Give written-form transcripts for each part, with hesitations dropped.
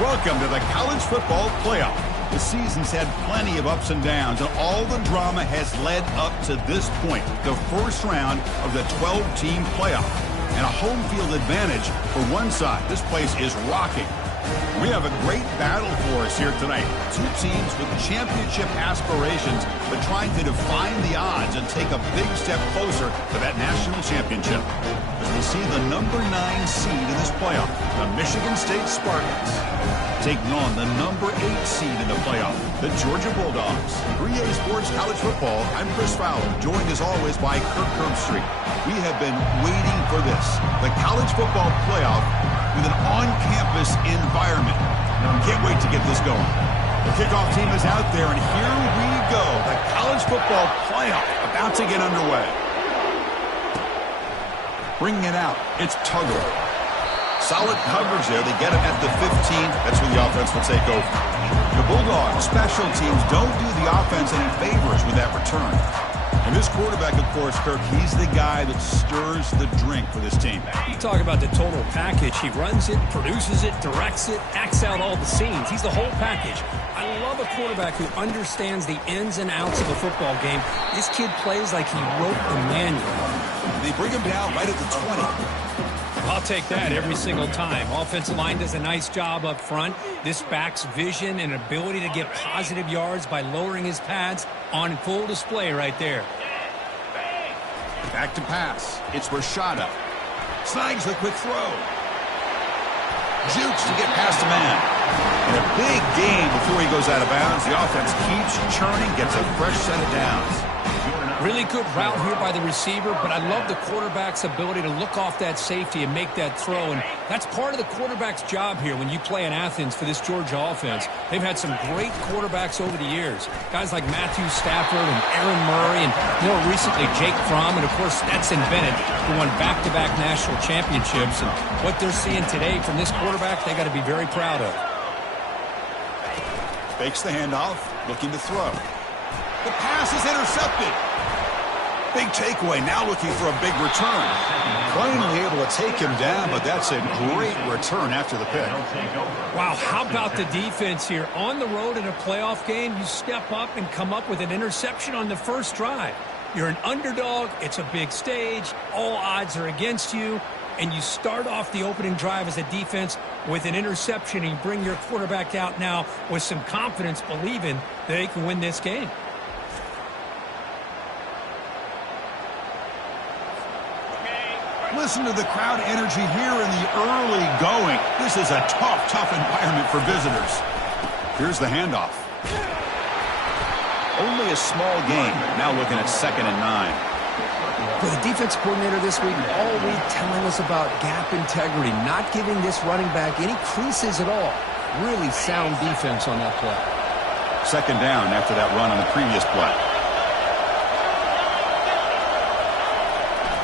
Welcome to the college football playoff. The season's had plenty of ups and downs, and all the drama has led up to this point, the first round of the 12-team playoff. And a home field advantage for one side. This place is rocking. We have a great battle for us here tonight. Two teams with championship aspirations, but trying to define the odds and take a big step closer to that national championship. As we see the number 9 seed in this playoff, the Michigan State Spartans, taking on the number 8 seed in the playoff, the Georgia Bulldogs. 3A Sports College Football, I'm Chris Fowler, joined as always by Kirk Herbstreit. We have been waiting for this, the college football playoff with an on-campus environment. Can't wait to get this going. The kickoff team is out there, and here we go. The college football playoff about to get underway. Bringing it out, it's Tuggle. Solid coverage there. They get it at the 15. That's where the offense will take over. The Bulldogs special teams don't do the offense any favors with that return. And this quarterback, of course, Kirk, he's the guy that stirs the drink for this team. You talk about the total package. He runs it, produces it, directs it, acts out all the scenes. He's the whole package. I love a quarterback who understands the ins and outs of a football game. This kid plays like he wrote the manual. They bring him down right at the 20. I'll take that every single time. Offensive line does a nice job up front. This back's vision and ability to get positive yards by lowering his pads on full display right there. Back to pass. It's Rashada. Snags the quick throw. Jukes to get past a man. And a big gain before he goes out of bounds. The offense keeps churning, gets a fresh set of downs. Really good route here by the receiver, but I love the quarterback's ability to look off that safety and make that throw. And that's part of the quarterback's job here when you play in Athens for this Georgia offense. They've had some great quarterbacks over the years. Guys like Matthew Stafford and Aaron Murray, and more recently Jake Fromm, and of course Stetson Bennett, who won back-to-back national championships. And what they're seeing today from this quarterback, they got to be very proud of. Fakes the handoff, looking to throw. The pass is intercepted. Big takeaway, now looking for a big return. Finally able to take him down, but that's a great return after the pick. Wow, how about the defense here? On the road in a playoff game, you step up and come up with an interception on the first drive. You're an underdog, it's a big stage, all odds are against you, and you start off the opening drive as a defense with an interception, and you bring your quarterback out now with some confidence, believing that they can win this game. Listen to the crowd energy here in the early going. This is a tough environment for visitors. Here's the handoff. Only a small gain. Now looking at 2nd and 9. For the defense coordinator this week, all week telling us about gap integrity, not giving this running back any creases at all. Really sound defense on that play. 2nd down after that run on the previous play.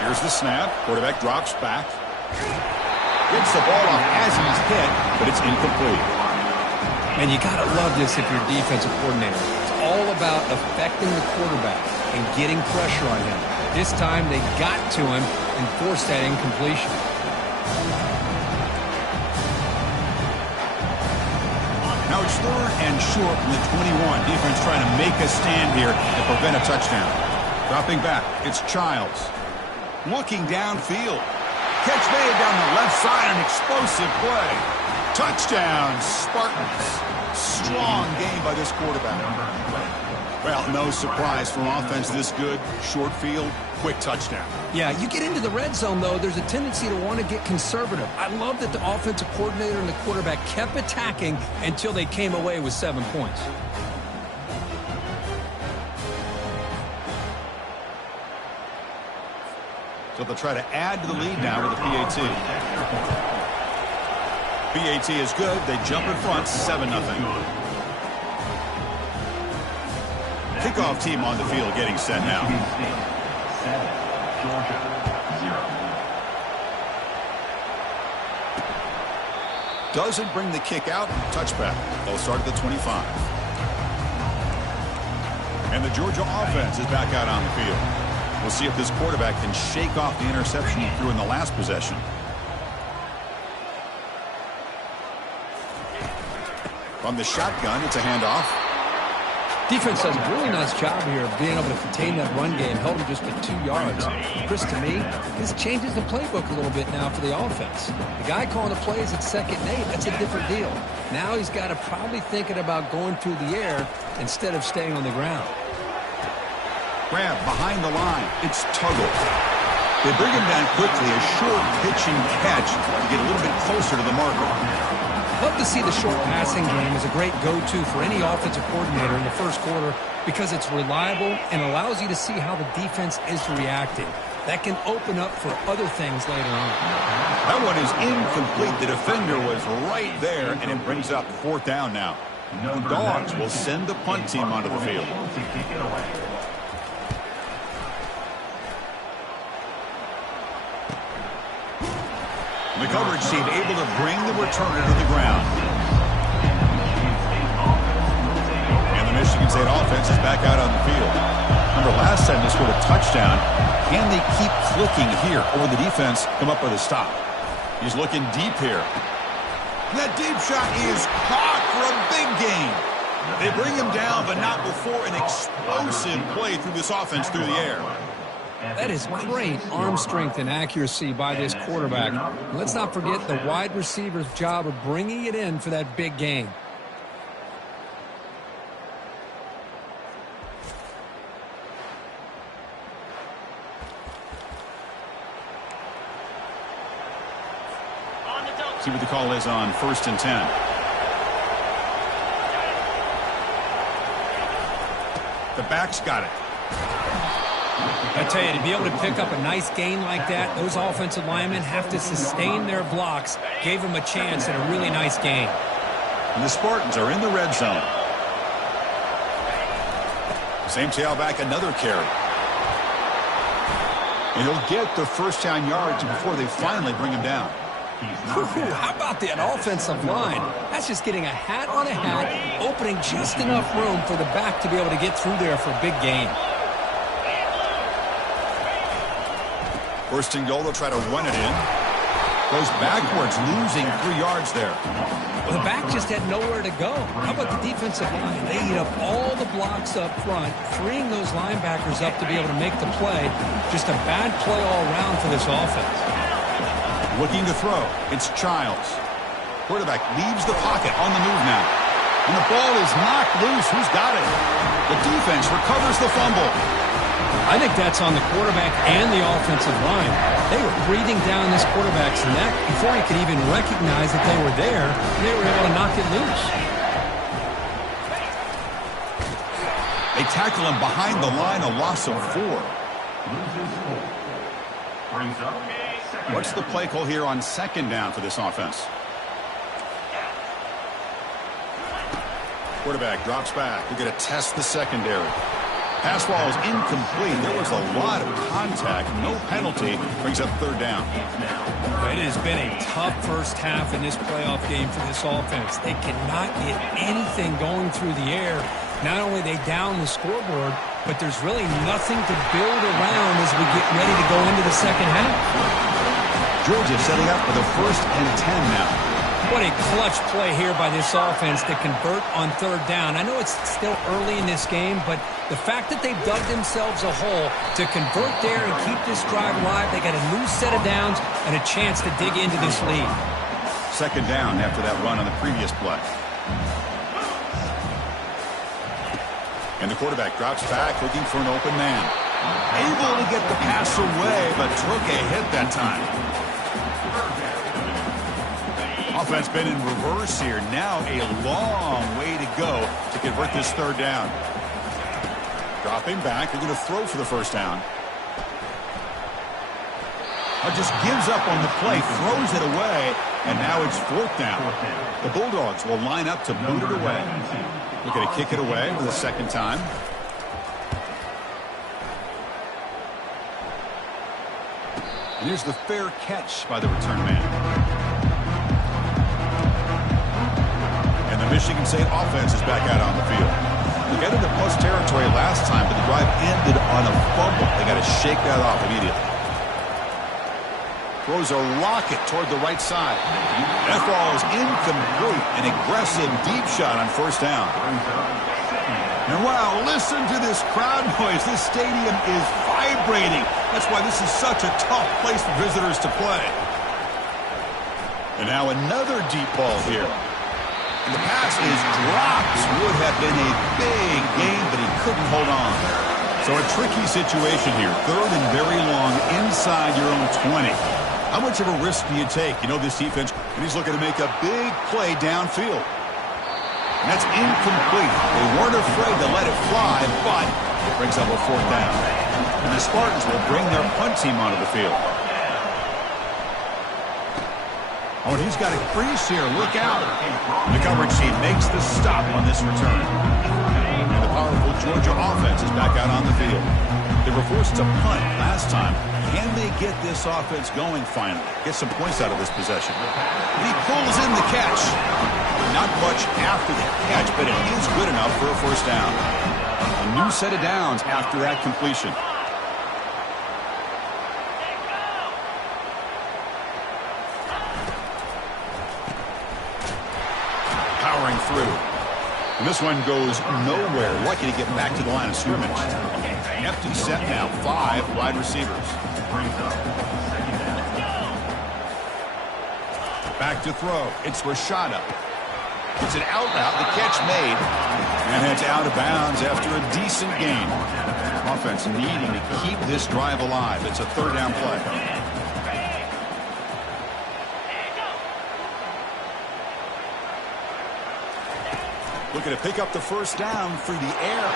Here's the snap. Quarterback drops back. Gets the ball off as he's hit, but it's incomplete. And you got to love this if you're a defensive coordinator. It's all about affecting the quarterback and getting pressure on him. This time they got to him and forced that incompletion. Now it's 3rd and short from the 21. Defense trying to make a stand here and prevent a touchdown. Dropping back, it's Childs. Looking downfield. Catch made down the left side, an explosive play. Touchdown, Spartans. Strong game by this quarterback. Well, no surprise from offense this good. Short field, quick touchdown. Yeah, you get into the red zone, though, there's a tendency to want to get conservative. I love that the offensive coordinator and the quarterback kept attacking until they came away with 7 points. So they'll try to add to the lead now with a PAT. PAT is good. They jump in front, 7-0. Kickoff team on the field getting set now. Doesn't bring the kick out. Touchback. They'll start at the 25. And the Georgia offense is back out on the field. We'll see if this quarterback can shake off the interception he threw in the last possession. From the shotgun, it's a handoff. Defense does a really nice job here of being able to contain that run game. Held him just at 2 yards. Chris, to me, this changes the playbook a little bit now for the offense. The guy calling the plays at 2nd and 8, that's a different deal. Now he's got to probably thinking about going through the air instead of staying on the ground. Grab behind the line. It's Tuggle. They bring him down quickly. A short pitching catch to get a little bit closer to the marker. Love to see the short passing game as a great go-to for any offensive coordinator in the first quarter because it's reliable and allows you to see how the defense is reacting. That can open up for other things later on. That one is incomplete. The defender was right there, and it brings up 4th down now. The Dogs will send the punt team onto the field. The coverage team able to bring the returner to the ground. And the Michigan State offense is back out on the field. Remember, last time they scored a touchdown. Can they keep clicking here, or will the defense come up with a stop? He's looking deep here. That deep shot is caught for a big gain. They bring him down, but not before an explosive play through this offense through the air. That is great arm strength and accuracy by this quarterback. Let's not forget the wide receiver's job of bringing it in for that big gain. See what the call is on 1st and 10. The back's got it. I tell you, to be able to pick up a nice gain like that, those offensive linemen have to sustain their blocks. Gave them a chance at a really nice gain. And the Spartans are in the red zone. Same tailback, another carry. And he'll get the 1st down yards before they finally bring him down. How about that offensive line? That's just getting a hat on a hat, opening just enough room for the back to be able to get through there for a big gain. 1st and goal, they'll try to run it in. Goes backwards, losing 3 yards there. Well, the back just had nowhere to go. How about the defensive line? They eat up all the blocks up front, freeing those linebackers up to be able to make the play. Just a bad play all around for this offense. Looking to throw. It's Childs. Quarterback leaves the pocket on the move now. And the ball is knocked loose. Who's got it? The defense recovers the fumble. I think that's on the quarterback and the offensive line. They were breathing down this quarterback's neck before he could even recognize that they were there. They were able to knock it loose. They tackle him behind the line, a loss of 4. What's the play call here on 2nd down for this offense? Quarterback drops back. We're going to test the secondary. Pass ball is incomplete. There was a lot of contact. No penalty. Brings up 3rd down. It has been a tough first half in this playoff game for this offense. They cannot get anything going through the air. Not only they down the scoreboard, but there's really nothing to build around as we get ready to go into the second half. Georgia setting up for the 1st and 10 now. What a clutch play here by this offense to convert on 3rd down. I know it's still early in this game, but the fact that they've dug themselves a hole to convert there and keep this drive alive, they got a new set of downs and a chance to dig into this lead. 2nd down after that run on the previous play. And the quarterback drops back looking for an open man. Able to get the pass away, but took a hit that time. Offense been in reverse here. Now a long way to go to convert this 3rd down. Dropping back. They're going to throw for the 1st down. Just gives up on the play, throws it away, and now it's 4th down. The Bulldogs will line up to boot it away. They're going to kick it away for the 2nd time. And here's the fair catch by the return man. And the Michigan State offense is back out on the field. They got into plus territory last time, but the drive ended on a fumble. They got to shake that off immediately. Throws a rocket toward the right side. That ball is incomplete. An aggressive deep shot on first down. And wow, listen to this crowd noise. This stadium is vibrating. That's why this is such a tough place for visitors to play. And now another deep ball here. And the pass is dropped. Would have been a big gain, but he couldn't hold on. So a tricky situation here. Third and very long inside your own 20. How much of a risk do you take? You know this defense, and he's looking to make a big play downfield. And that's incomplete. They weren't afraid to let it fly, but it brings up a fourth down. And the Spartans will bring their punt team onto the field. Oh, and he's got a crease here. Look out. The coverage team makes the stop on this return. And the powerful Georgia offense is back out on the field. They were forced to punt last time. Can they get this offense going finally? Get some points out of this possession. And he pulls in the catch. Not much after the catch, but it is good enough for a first down. A new set of downs after that completion. Powering through. And this one goes nowhere. Lucky to get back to the line of scrimmage. Empty set now. 5 wide receivers. Back to throw. It's Rashada. It's an out route. The catch made. And it's out of bounds after a decent gain. Offense needing to keep this drive alive. It's a third down play. Looking to pick up the first down through the air.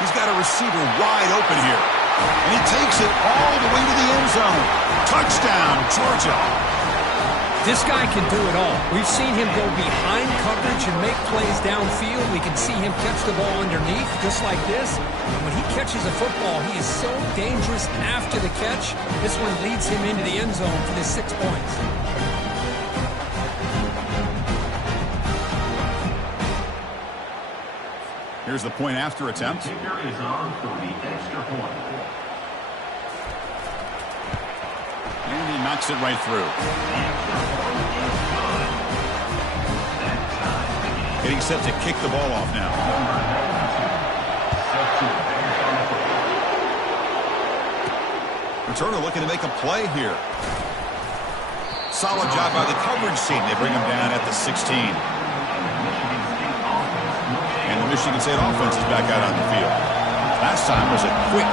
He's got a receiver wide open here. And he takes it all the way to the end zone. Touchdown, Georgia. This guy can do it all. We've seen him go behind coverage and make plays downfield. We can see him catch the ball underneath, just like this. And when he catches a football, he is so dangerous after the catch. This one leads him into the end zone for the 6 points. Here's the point after attempt. Kicker is on for the extra point. And he knocks it right through. Getting set to kick the ball off now. Returner looking to make a play here. Solid job by the coverage team. They bring him down at the 16. And the Michigan State offense is back out on the field. Last time was a quick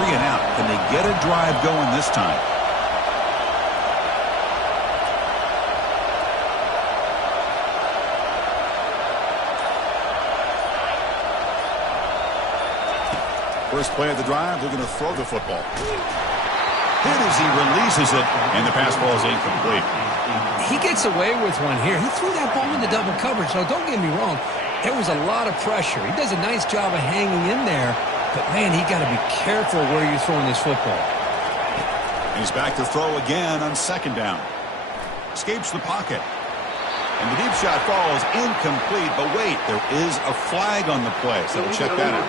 3 and out. Can they get a drive going this time? First play of the drive, they're going to throw the football. Hit as he releases it, and the pass ball is incomplete. He gets away with one here. He threw that ball into double coverage. Now, don't get me wrong. There was a lot of pressure. He does a nice job of hanging in there. But, man, he got to be careful where you're throwing this football. And he's back to throw again on second down. Escapes the pocket. And the deep shot falls incomplete. But wait, there is a flag on the play. So we'll check that out.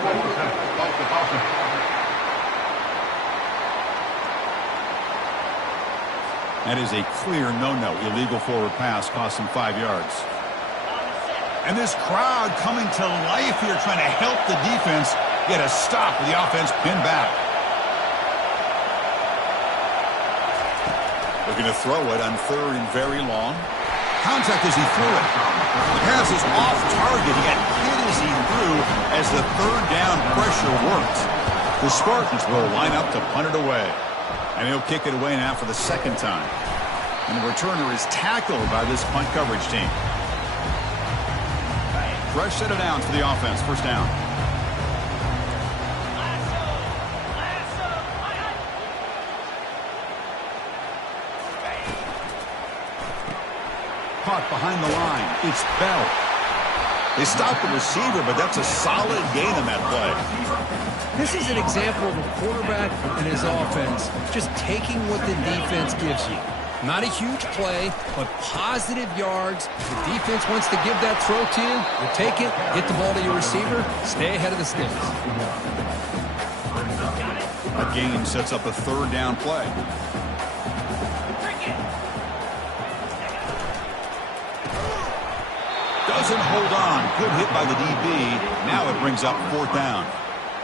That is a clear no-no. Illegal forward pass cost him 5 yards. And this crowd coming to life here, trying to help the defense get a stop with the offense pinned back. Looking to throw it on third and very long. Contact as he threw it. The pass is off target. He got hit as he threw as the third down pressure worked. The Spartans will line up to punt it away. And he'll kick it away now for the second time. And the returner is tackled by this punt coverage team. Fresh set of downs for the offense. First down. Caught behind the line. It's Bell. They stopped the receiver, but that's a solid gain on that play. This is an example of a quarterback and his offense just taking what the defense gives you. Not a huge play, but positive yards. The defense wants to give that throw to you. You take it, get the ball to your receiver, stay ahead of the sticks. A gain sets up a third down play. doesn't hold on. Good hit by the DB. Now it brings up 4th down.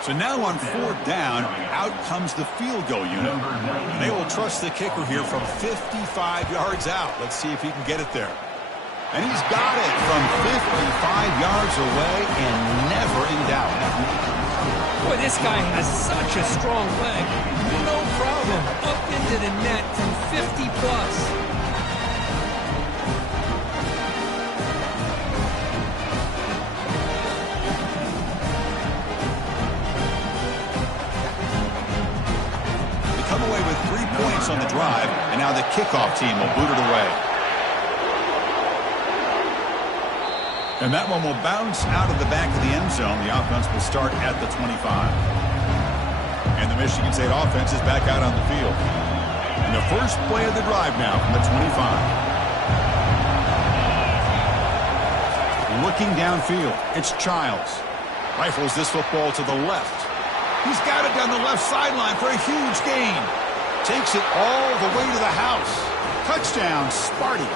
So now on 4th down, out comes the field goal unit. And they will trust the kicker here from 55 yards out. Let's see if he can get it there. And he's got it from 55 yards away and never in doubt. Boy, this guy has such a strong leg. No problem. Up into the net from 50 plus. Away with 3 points on the drive, and now the kickoff team will boot it away. And that one will bounce out of the back of the end zone. The offense will start at the 25. And the Michigan State offense is back out on the field. And the first play of the drive now from the 25. Looking downfield, it's Childs. Rifles this football to the left. He's got it down the left sideline for a huge gain. Takes it all the way to the house. Touchdown, Sparty.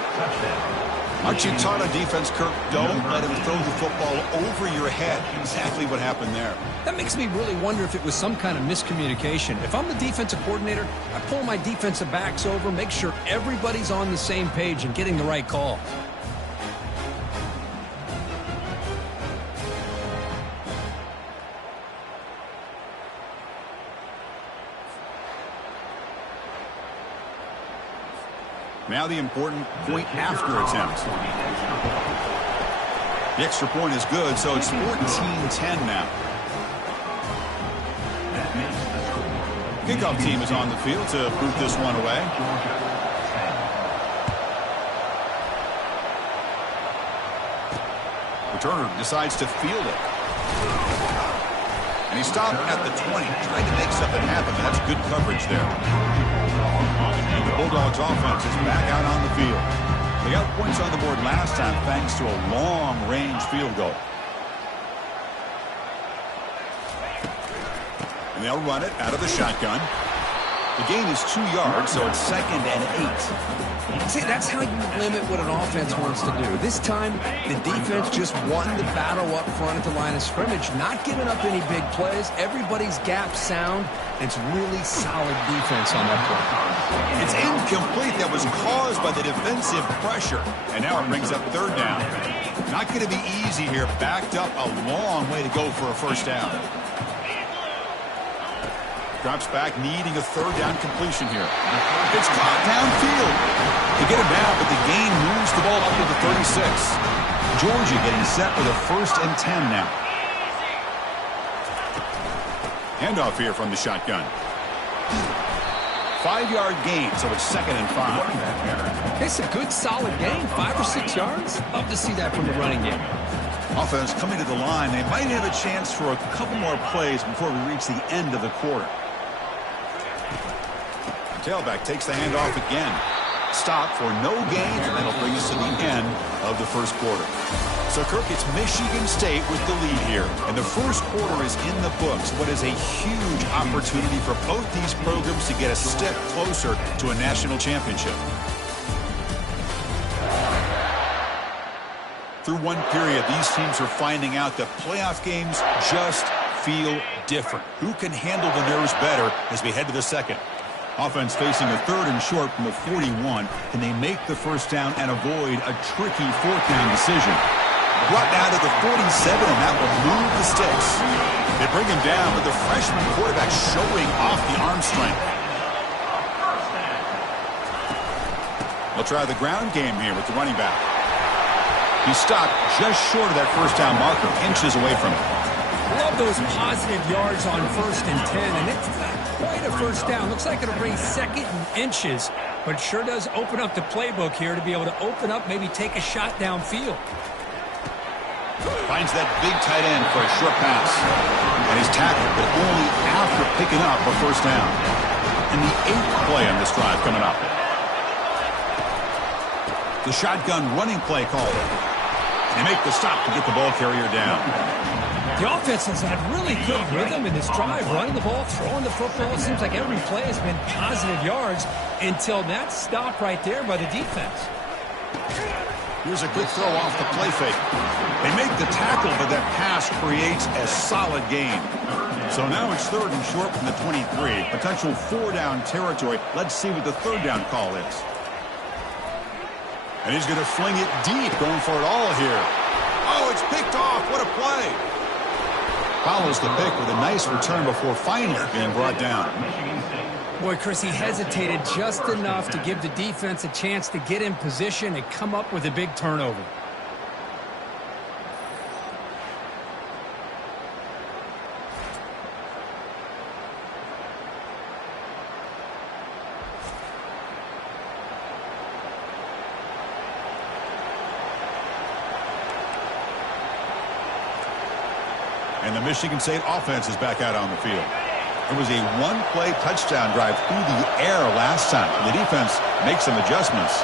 Aren't you taught on defense, Kirk? Don't let him throw the football over your head. Exactly what happened there. That makes me really wonder if it was some kind of miscommunication. If I'm the defensive coordinator, I pull my defensive backs over, make sure everybody's on the same page and getting the right call. Now the important point after attempt. The extra point is good, so it's 14-10 now. Kickoff team is on the field to boot this one away. Returner decides to field it. And he stopped at the 20, trying to make something happen, but that's good coverage there. And the Bulldogs offense is back out on the field. They got points on the board last time thanks to a long-range field goal. And they'll run it out of the shotgun. The gain is 2 yards, so it's 2nd and 8. See, that's how you limit what an offense wants to do. This time, the defense just won the battle up front at the line of scrimmage, not giving up any big plays. Everybody's gap sound. It's really solid defense on that play. It's incomplete. That was caused by the defensive pressure. And now it brings up 3rd down. Not going to be easy here. Backed up a long way to go for a 1st down. Drops back, needing a 3rd down completion here. It's caught downfield. To get him down, but the gain moves the ball up to the 36. Georgia getting set with a 1st and 10 now. Handoff here from the shotgun. 5-yard gain, so it's 2nd and 5. It's a good, solid gain, 5 or 6 yards. Love to see that from the running game. Offense coming to the line. They might have a chance for a couple more plays before we reach the end of the quarter. Tailback takes the handoff again. Stop for no gains, and that'll bring us to the end of the 1st quarter. So, Kirk, it's Michigan State with the lead here. And the 1st quarter is in the books. What is a huge opportunity for both these programs to get a step closer to a national championship. Through one period, these teams are finding out that playoff games just feel different. Who can handle the nerves better as we head to the 2nd? Offense facing a 3rd and short from the 41. Can they make the 1st down and avoid a tricky 4th down decision? Brought down to the 47, and that will move the sticks. They bring him down, but the freshman quarterback showing off the arm strength. They'll try the ground game here with the running back. He stopped just short of that 1st down marker, inches away from it. Love those positive yards on 1st and 10, and it's not quite a 1st down. Looks like it'll bring 2nd and inches, but it sure does open up the playbook here to be able to open up, maybe take a shot downfield. Finds that big tight end for a short pass. And he's tackled, but only after picking up a 1st down. And the 8th play on this drive coming up. The shotgun running play called. They make the stop to get the ball carrier down. The offense has had really good rhythm in this drive, running the ball, throwing the football. It seems like every play has been positive yards until that stop right there by the defense. Here's a good throw off the play fake. They make the tackle, but that pass creates a solid gain. So now it's 3rd and short from the 23. Potential 4-down territory. Let's see what the 3rd down call is. And he's going to fling it deep, going for it all here. Oh, it's picked off. What a play. Follows the pick with a nice return before finally being brought down. Boy, Chris, he hesitated just enough to give the defense a chance to get in position and come up with a big turnover. And the Michigan State offense is back out on the field. It was a one-play touchdown drive through the air last time. The defense makes some adjustments.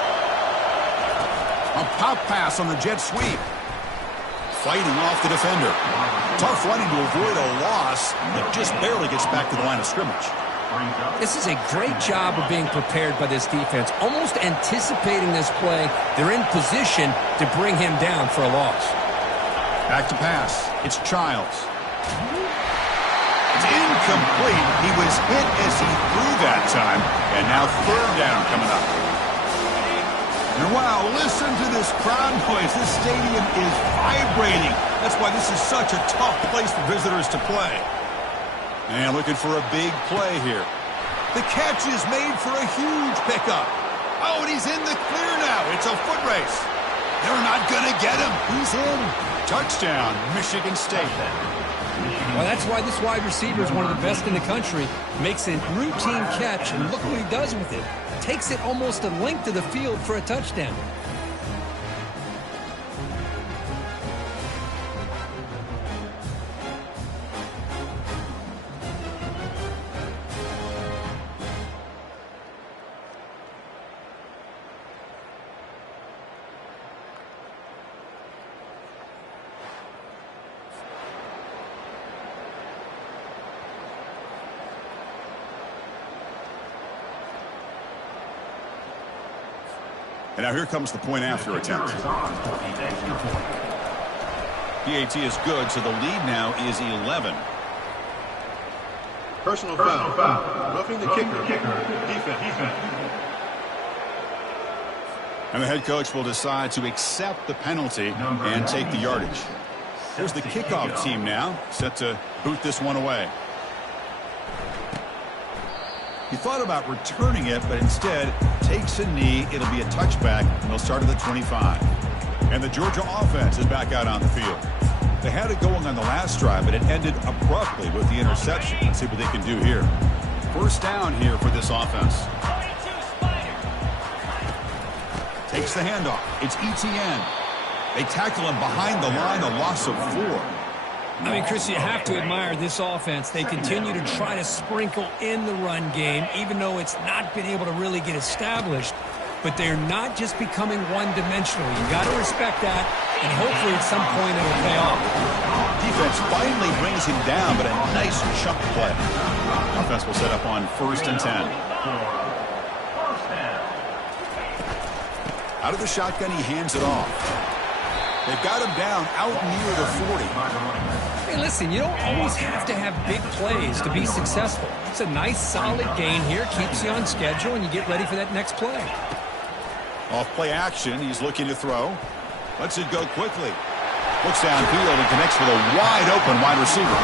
A pop pass on the jet sweep. Fighting off the defender. Tough running to avoid a loss that just barely gets back to the line of scrimmage. This is a great job of being prepared by this defense. Almost anticipating this play. They're in position to bring him down for a loss. Back to pass. It's Childs. It's incomplete. He was hit as he threw that time. And now 3rd down coming up. And wow, listen to this crowd noise. This stadium is vibrating. That's why this is such a tough place for visitors to play. And looking for a big play here. The catch is made for a huge pickup. Oh, and he's in the clear now. It's a foot race. They're not going to get him. He's in. Touchdown, Michigan State. Well, that's why this wide receiver is one of the best in the country. Makes a routine catch, and look what he does with it. Takes it almost a length of the field for a touchdown. And now here comes the point after attempt. PAT is good, so the lead now is 11. Personal foul. Roughing the kicker. Defense. And the head coach will decide to accept the penalty and take the yardage. Here's the kickoff team now, set to boot this one away. He thought about returning it, but instead takes a knee. It'll be a touchback, and they'll start at the 25. And the Georgia offense is back out on the field. They had it going on the last drive, but it ended abruptly with the interception. Let's see what they can do here. 1st down here for this offense. Takes the handoff. It's ETN. They tackle him behind the line, a loss of 4. I mean, Chris, you have to admire this offense. They continue to try to sprinkle in the run game, even though it's not been able to really get established. But they're not just becoming one-dimensional. You got to respect that, and hopefully at some point it'll pay off. Defense finally brings him down, but a nice chunk play. Offense will set up on 1st and 10. Out of the shotgun, he hands it off. They've got him down out near the 40. Hey, listen, you don't always have to have big plays to be successful. It's a nice, solid gain here. Keeps you on schedule, and you get ready for that next play. Off play action, he's looking to throw. Lets it go quickly. Looks downfield and connects with a wide-open wide receiver.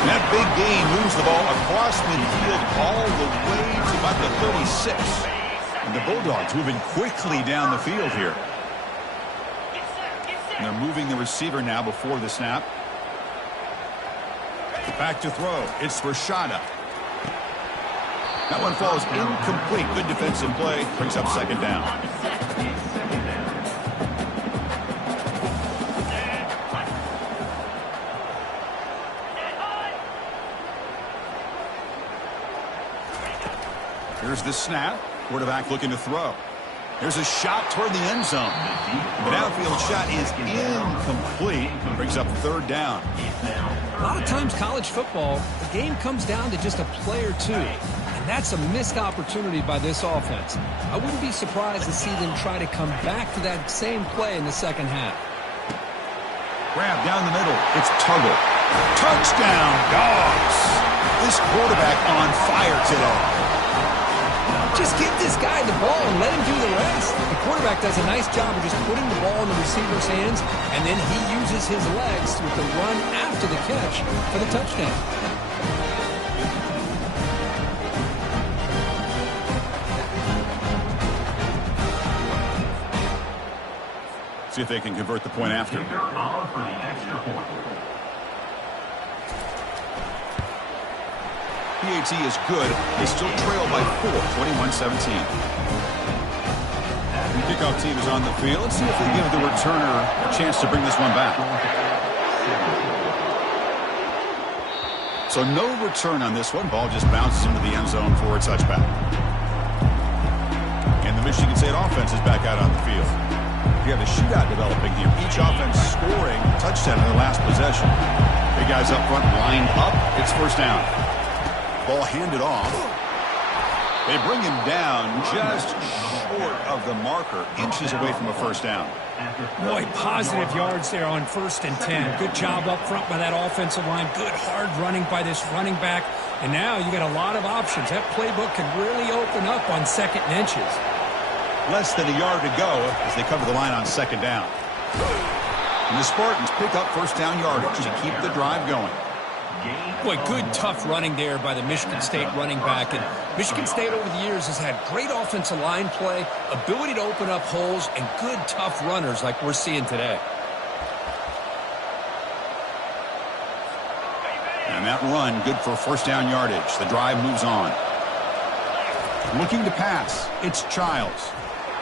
And that big gain moves the ball across midfield all the way to about the 36. And the Bulldogs moving quickly down the field here. And they're moving the receiver now before the snap. Back to throw. It's Rashada. That one falls incomplete. Good defensive play. Brings up 2nd down. Here's the snap. Quarterback looking to throw. There's a shot toward the end zone. The downfield shot is incomplete. Brings up 3rd down. A lot of times college football, the game comes down to just a play or two. And That's a missed opportunity by this offense. I wouldn't be surprised to see them try to come back to that same play in the second half. Grab down the middle. It's Tuggle. Touchdown, Dogs. This quarterback on fire today. Just give this guy the ball and let him do the rest. The quarterback does a nice job of just putting the ball in the receiver's hands, and then he uses his legs with the run after the catch for the touchdown. See if they can convert the point after. Kicker on for the extra point. PAT is good. They still trail by 4, 21-17. The kickoff team is on the field. Let's see if they give the returner a chance to bring this one back. So no return on this one. Ball just bounces into the end zone for a touchback. And the Michigan State offense is back out on the field. You have a shootout developing here. Each offense scoring a touchdown in their last possession. Big guys up front lined up. It's first down. Ball handed off. They bring him down just short of the marker, inches away from a first down. Boy, positive yards there on 1st and 10. Good job up front by that offensive line. Good hard running by this running back. And now you got a lot of options. That playbook can really open up on 2nd and inches. Less than a yard to go as they come to the line on 2nd down. And the Spartans pick up first down yardage to keep the drive going. Boy, good tough running there by the Michigan State running back. And Michigan State over the years has had great offensive line play, ability to open up holes, and good tough runners like we're seeing today. And that run good for first down yardage. The drive moves on. Looking to pass. It's Childs.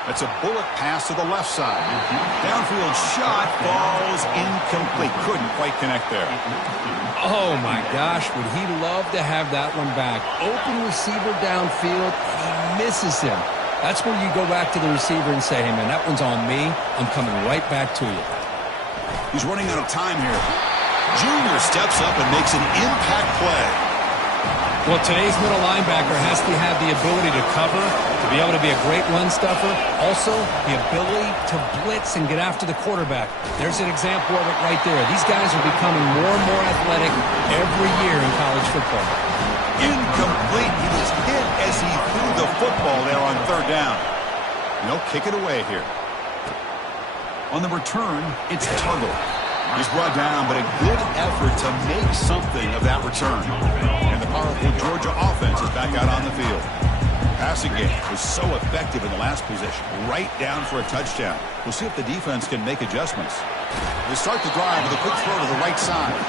That's a bullet pass to the left side. Downfield shot falls incomplete. Couldn't quite connect there. Oh, my gosh. Would he love to have that one back. Open receiver downfield. He misses him. That's where you go back to the receiver and say, hey, man, that one's on me. I'm coming right back to you. He's running out of time here. Junior steps up and makes an impact play. Well, today's middle linebacker has to have the ability to cover, to be able to be a great run stuffer. Also, the ability to blitz and get after the quarterback. There's an example of it right there. These guys are becoming more and more athletic every year in college football. Incomplete. He was hit as he threw the football there on 3rd down. And they'll kick it away here. On the return, it's Tuggle. He's brought down, but a good effort to make something of that return. And the powerful Georgia offense is back out on the field. Passing game was so effective in the last possession, right down for a touchdown. We'll see if the defense can make adjustments. They start the drive with a quick throw to the right side.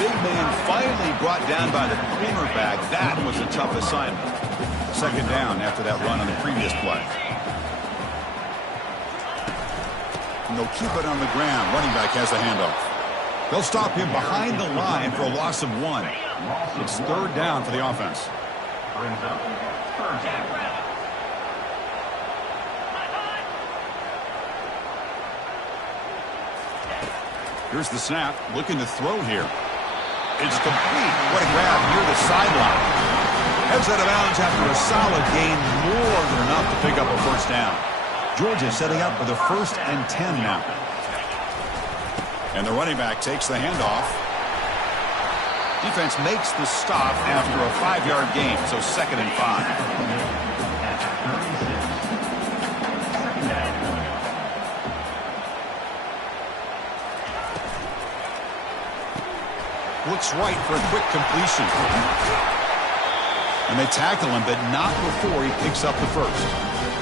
Big man finally brought down by the cornerback. That was a tough assignment. 2nd down after that run on the previous play. And they'll keep it on the ground. Running back has the handoff. They'll stop him behind the line for a loss of 1. It's 3rd down for the offense. Here's the snap. Looking to throw here. It's complete. What a grab near the sideline. Heads out of bounds after a solid gain, more than enough to pick up a first down. Georgia setting up for the 1st and 10 now. And the running back takes the handoff. Defense makes the stop after a 5-yard gain, so 2nd and 5. Looks right for a quick completion. And they tackle him, but not before he picks up the first.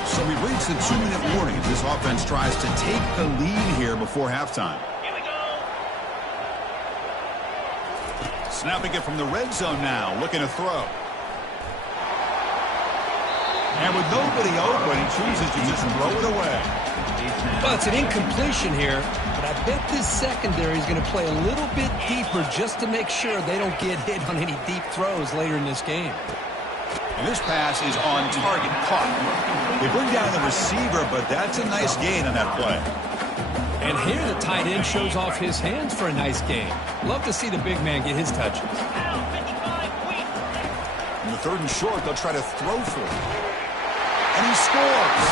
So we reach the 2-minute warning as this offense tries to take the lead here before halftime. Snapping it from the red zone now, looking to throw. And with nobody open, he chooses to just throw it away. Well, it's an incompletion here, but I bet this secondary is going to play a little bit deeper just to make sure they don't get hit on any deep throws later in this game. And this pass is on target, caught. They bring down the receiver, but that's a nice gain on that play. And here the tight end shows off his hands for a nice gain. Love to see the big man get his touches. And the third and short, they'll try to throw for it. And he scores.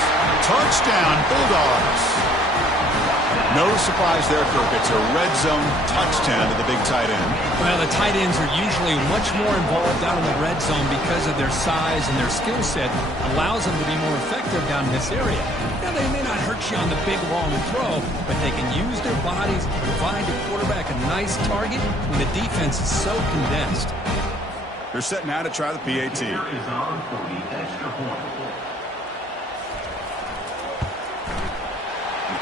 Touchdown, Bulldogs. No surprise there, Kirk. It's a red zone touchdown to the big tight end. Well, the tight ends are usually much more involved down in the red zone because of their size and their skill set. Allows them to be more effective down in this area. Now, they may not hurt you on the big, long throw, but they can use their bodies to provide the quarterback a nice target when the defense is so condensed. They're set now to try the PAT. Is on for the extra point.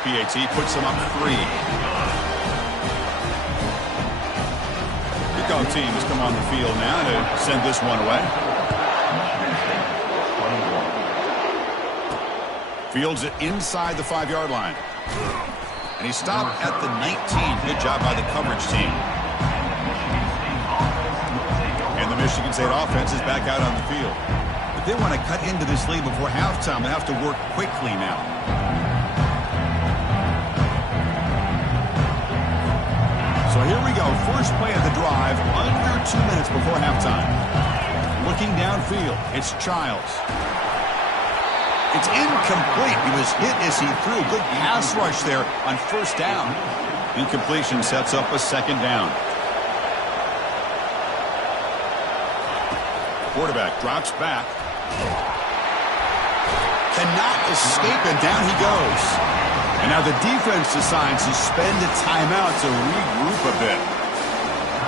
PAT puts him up 3. Kickoff team has come on the field now to send this one away. Fields it inside the 5-yard line. And he stopped at the 19. Good job by the coverage team. And the Michigan State offense is back out on the field. But they want to cut into this lead before halftime. They have to work quickly now. So here we go. First play of the drive, under 2 minutes before halftime. Looking downfield, it's Childs. It's incomplete. He was hit as he threw. Good pass rush there on first down. Incompletion sets up a second down. Quarterback drops back. Cannot escape, and down he goes. And now the defense decides to spend a timeout to regroup a bit.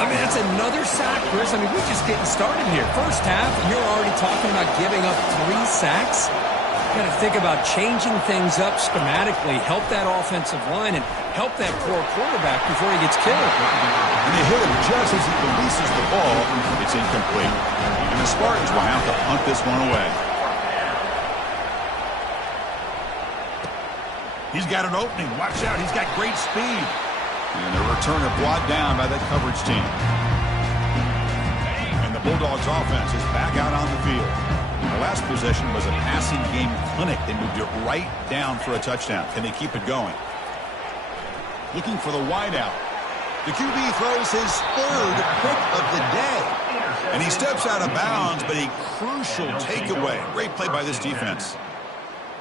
I mean, that's another sack, Chris. I mean, we're just getting started here. First half, and you're already talking about giving up 3 sacks. Got to think about changing things up schematically, help that offensive line, and help that poor quarterback before he gets killed. And they hit him just as he releases the ball. It's incomplete. And the Spartans will have to punt this one away. He's got an opening. Watch out. He's got great speed. And the returner brought down by that coverage team. And the Bulldogs offense is back out on the field. The last possession was a passing game clinic. They moved it right down for a touchdown. Can they keep it going? Looking for the wideout. The QB throws his 3rd pick of the day. And he steps out of bounds, but a crucial takeaway. Great play by this defense.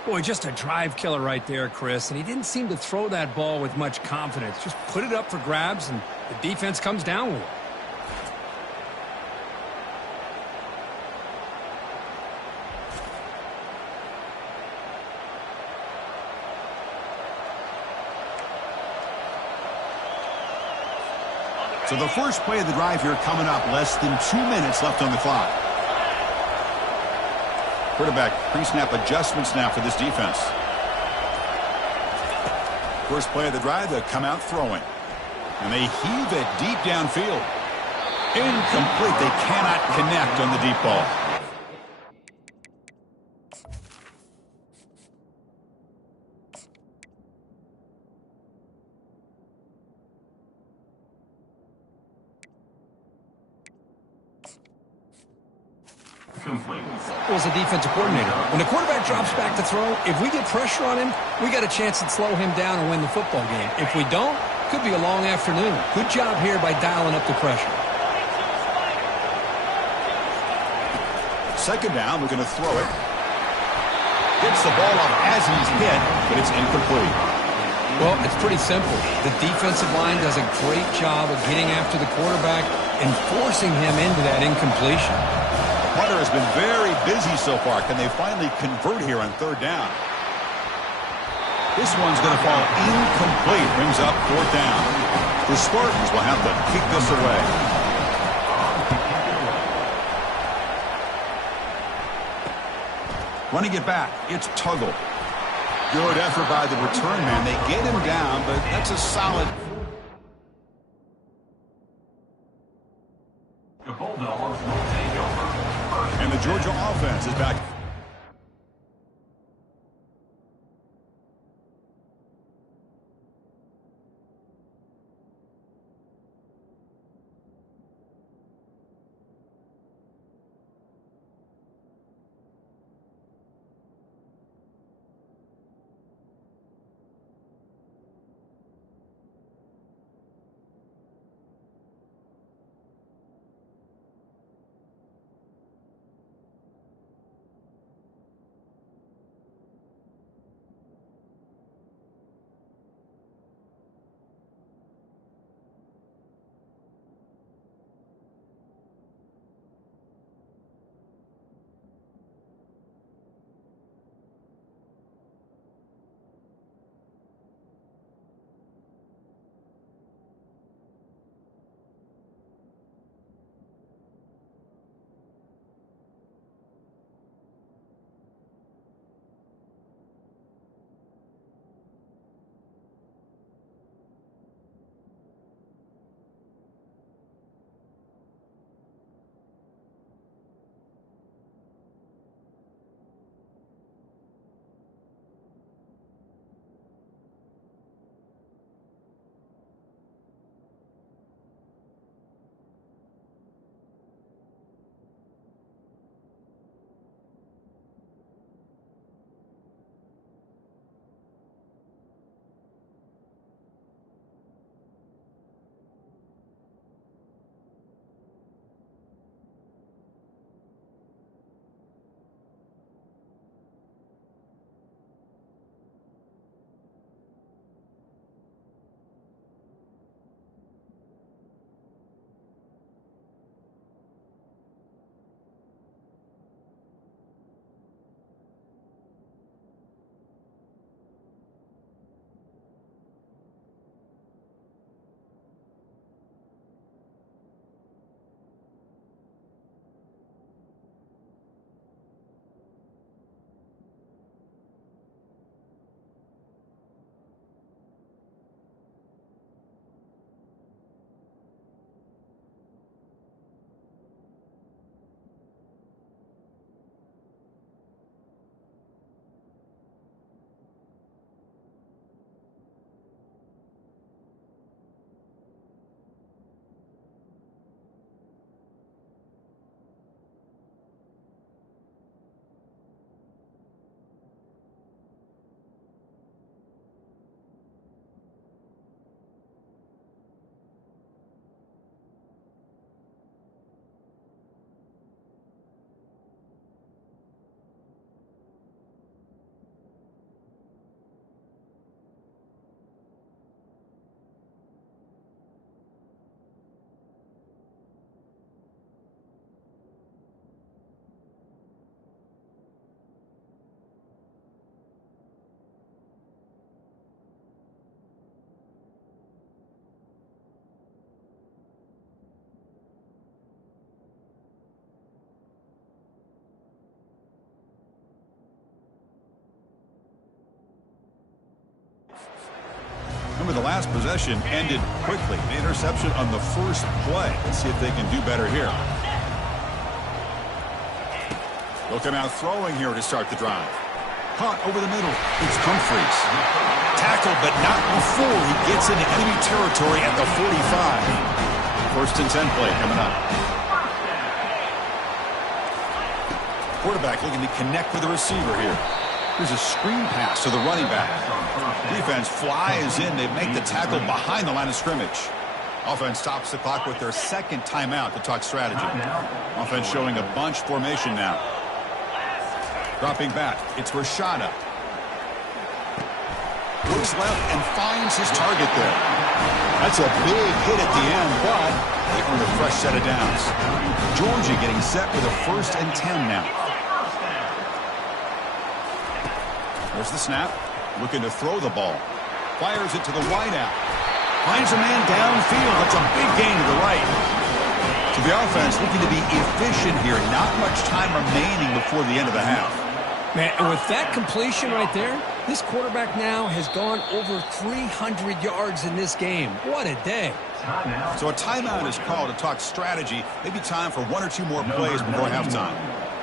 Boy, just a drive killer right there, Chris. And he didn't seem to throw that ball with much confidence. Just put it up for grabs, and the defense comes down with it. So the first play of the drive here coming up. Less than 2 minutes left on the clock. Quarterback pre-snap adjustments now for this defense. First play of the drive, they'll come out throwing. And they heave it deep downfield. Incomplete. They cannot connect on the deep ball. Was a defensive coordinator. When the quarterback drops back to throw, if we get pressure on him, we got a chance to slow him down and win the football game. If we don't, could be a long afternoon. Good job here by dialing up the pressure. Second down, we're going to throw it. Gets the ball off as he's hit, but it's incomplete. Well, it's pretty simple. The defensive line does a great job of getting after the quarterback and forcing him into that incompletion. Punter has been very busy so far. Can they finally convert here on 3rd down? This one's going to fall incomplete. Brings up 4th down. The Spartans will have to kick this away. Running it back, it's Tuggle. Good effort by the return man. They get him down, but that's a solid. The Bulldogs will take over. And the Georgia offense is back. the last possession ended quickly. The interception on the first play. Let's see if they can do better here. They'll come out throwing here to start the drive. Caught over the middle. It's Humphries. Tackled, but not before he gets into enemy territory at the 45. First and 10 play coming up. Quarterback looking to connect with the receiver here. Here's a screen pass to the running back. Defense flies in. They make the tackle behind the line of scrimmage. Offense stops the clock with their second timeout to talk strategy. Offense showing a bunch formation now. Dropping back, it's Rashada. Looks left and finds his target there. That's a big hit at the end, but they earn a fresh set of downs. Georgia getting set with a 1st and 10 now. There's the snap. Looking to throw the ball. Fires it to the wideout. Finds a man downfield. That's a big gain to the right. So the offense looking to be efficient here. Not much time remaining before the end of the half. Man, and with that completion right there, this quarterback now has gone over 300 yards in this game. What a day. So a timeout is called to talk strategy. Maybe time for 1 or 2 more plays before halftime.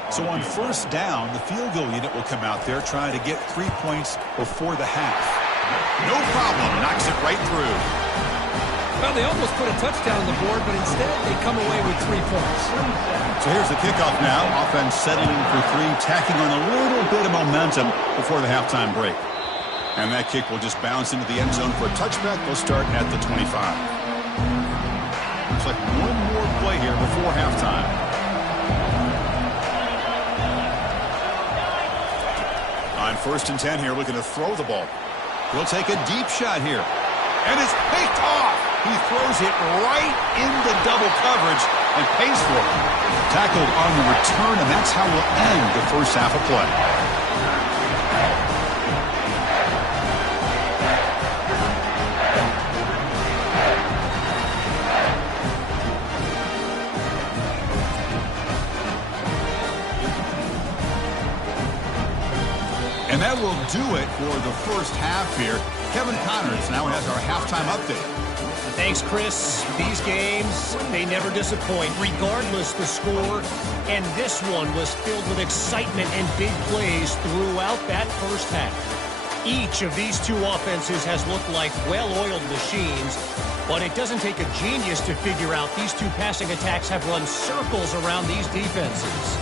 So on first down, the field goal unit will come out there trying to get 3 points before the half. No problem. Knocks it right through. Well, they almost put a touchdown on the board, but instead they come away with 3 points. So here's the kickoff now. Offense settling for 3, tacking on a little bit of momentum before the halftime break. And that kick will just bounce into the end zone for a touchback. They'll start at the 25. Looks like one more play here before halftime. On 1st and 10 here, looking to throw the ball. He'll take a deep shot here. And it's picked off. He throws it right into double coverage and pays for it. Tackled on the return, and that's how we'll end the first half of play. And that will do it for the first half here. Kevin Connors now has our halftime update. Thanks, Chris. These games, they never disappoint, regardless the score. And this one was filled with excitement and big plays throughout that first half. Each of these two offenses has looked like well-oiled machines, but it doesn't take a genius to figure out these two passing attacks have run circles around these defenses.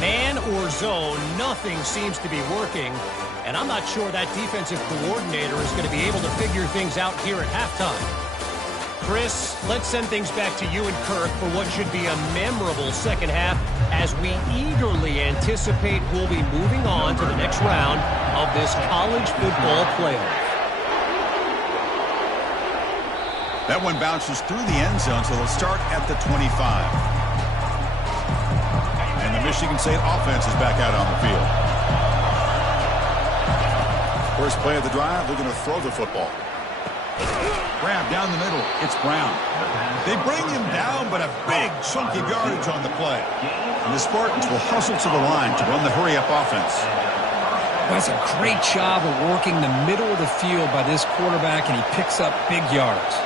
Man or zone, nothing seems to be working. And I'm not sure that defensive coordinator is going to be able to figure things out here at halftime. Chris, let's send things back to you and Kirk for what should be a memorable second half as we eagerly anticipate we'll be moving on to the next round of this college football playoff. That one bounces through the end zone, so they'll start at the 25. And the Michigan State offense is back out on the field. First play of the drive, looking to throw the football. Grab down the middle. It's Brown. They bring him down, but a big chunk of yardage on the play. And the Spartans will hustle to the line to run the hurry-up offense. That's a great job of working the middle of the field by this quarterback, and he picks up big yards.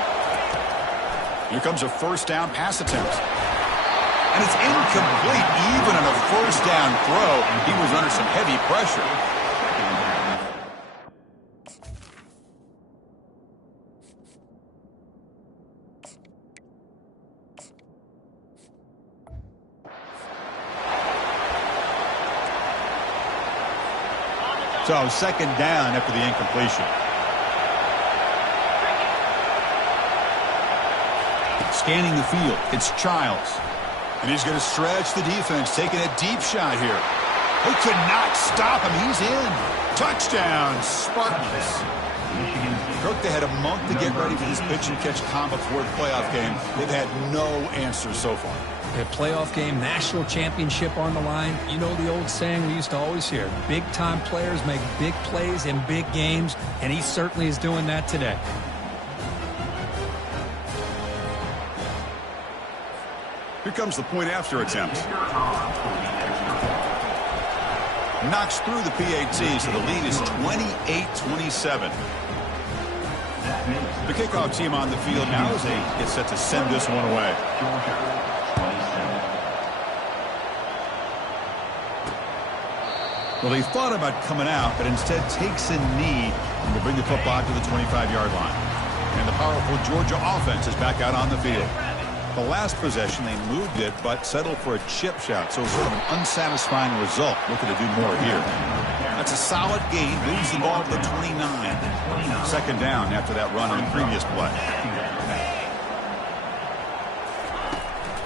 Here comes a first down pass attempt. And it's incomplete. Even on a first down throw, he was under some heavy pressure. So second down after the incompletion. Scanning the field, it's Childs. And he's going to stretch the defense, taking a deep shot here. They could not stop him. He's in. Touchdown, Spartans. Kirk, they had a month to get ready for this pitch-and-catch combo before the playoff game. They've had no answers so far. A playoff game, national championship on the line. You know the old saying we used to always hear, big-time players make big plays in big games, and he certainly is doing that today. Here comes the point-after attempt. Knocks through the PAT, so the lead is 28-27. The kickoff team on the field now as they get set to send this one away. Well, he thought about coming out, but instead takes a knee and will bring the football to the 25-yard line. And the powerful Georgia offense is back out on the field. The last possession, they moved it, but settled for a chip shot. So sort of an unsatisfying result. Looking to do more here. That's a solid gain. Moves the ball to the 29. Second down after that run on the previous play.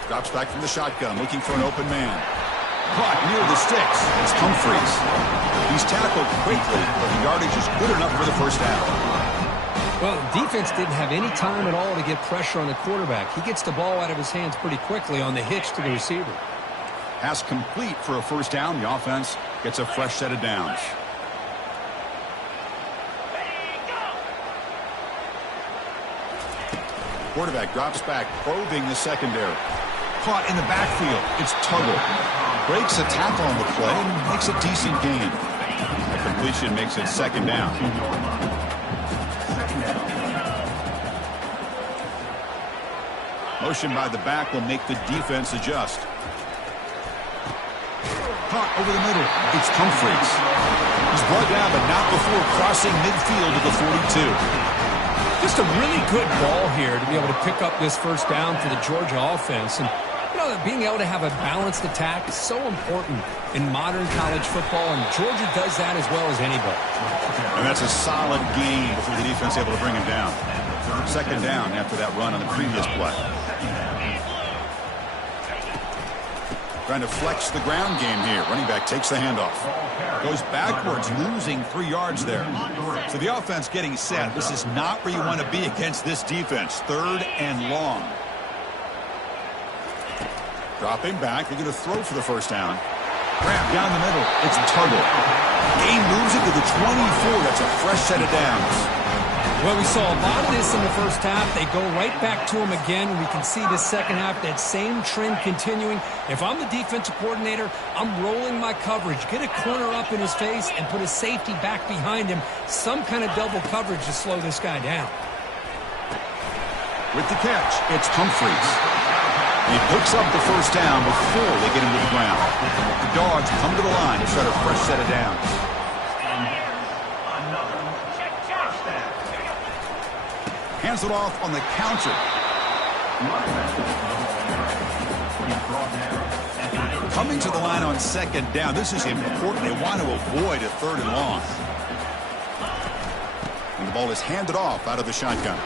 Drops back from the shotgun, looking for an open man. Caught near the sticks. It's Humphries. He's tackled quickly, but the yardage is good enough for the first down. Well, defense didn't have any time at all to get pressure on the quarterback. He gets the ball out of his hands pretty quickly on the hitch to the receiver. Pass complete for a first down. The offense gets a fresh set of downs. Quarterback drops back, probing the secondary. Caught in the backfield. It's Tuggle. Breaks a tackle on the play and makes a decent gain. The completion makes it second down. Motion by the back will make the defense adjust. Caught over the middle. It's Humphries. He's brought down, but not before crossing midfield to the 42. Just a really good ball here to be able to pick up this first down for the Georgia offense. And, you know, being able to have a balanced attack is so important in modern college football, and Georgia does that as well as anybody. And that's a solid gain before the defense able to bring him down. Second down after that run on the previous play. Trying to flex the ground game here. Running back takes the handoff. Goes backwards, losing 3 yards there. So the offense getting set. This is not where you want to be against this defense. Third and long. Dropping back. They're going to throw for the first down. Grab down the middle. It's Tuggle. Gain moves it to the 24. That's a fresh set of downs. Well, we saw a lot of this in the first half. They go right back to him again. We can see the second half, that same trend continuing. If I'm the defensive coordinator, I'm rolling my coverage. Get a corner up in his face and put a safety back behind him. Some kind of double coverage to slow this guy down. With the catch, it's Humphries. He picks up the first down before they get him to the ground. The Dogs come to the line to start a fresh set of downs. Hands it off on the counter. Coming to the line on second down. This is important. They want to avoid a third and long. And the ball is handed off out of the shotgun.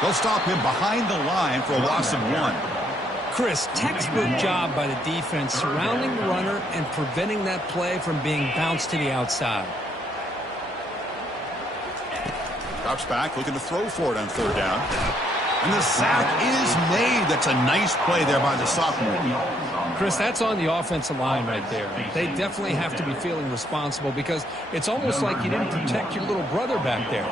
They'll stop him behind the line for a loss of 1. Chris, textbook job by the defense surrounding the runner and preventing that play from being bounced to the outside. Drops back, looking to throw for it on third down. And the sack is made. That's a nice play there by the sophomore. Chris, that's on the offensive line right there. They definitely have to be feeling responsible because it's almost like you didn't protect your little brother back there.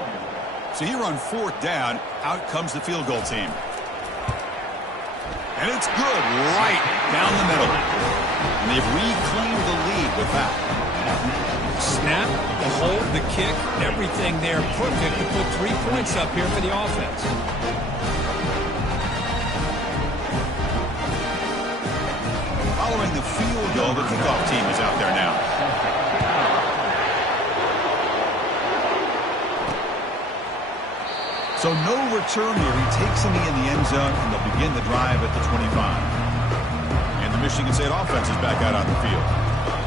So here on fourth down, out comes the field goal team. And it's good right down the middle. And they've reclaimed the lead with that. Snap, the hold, the kick, everything there perfect to put 3 points up here for the offense. Following the field goal, the kickoff team is out there now. So no return here. He takes a knee in the end zone, and they'll begin the drive at the 25. And the Michigan State offense is back out on the field.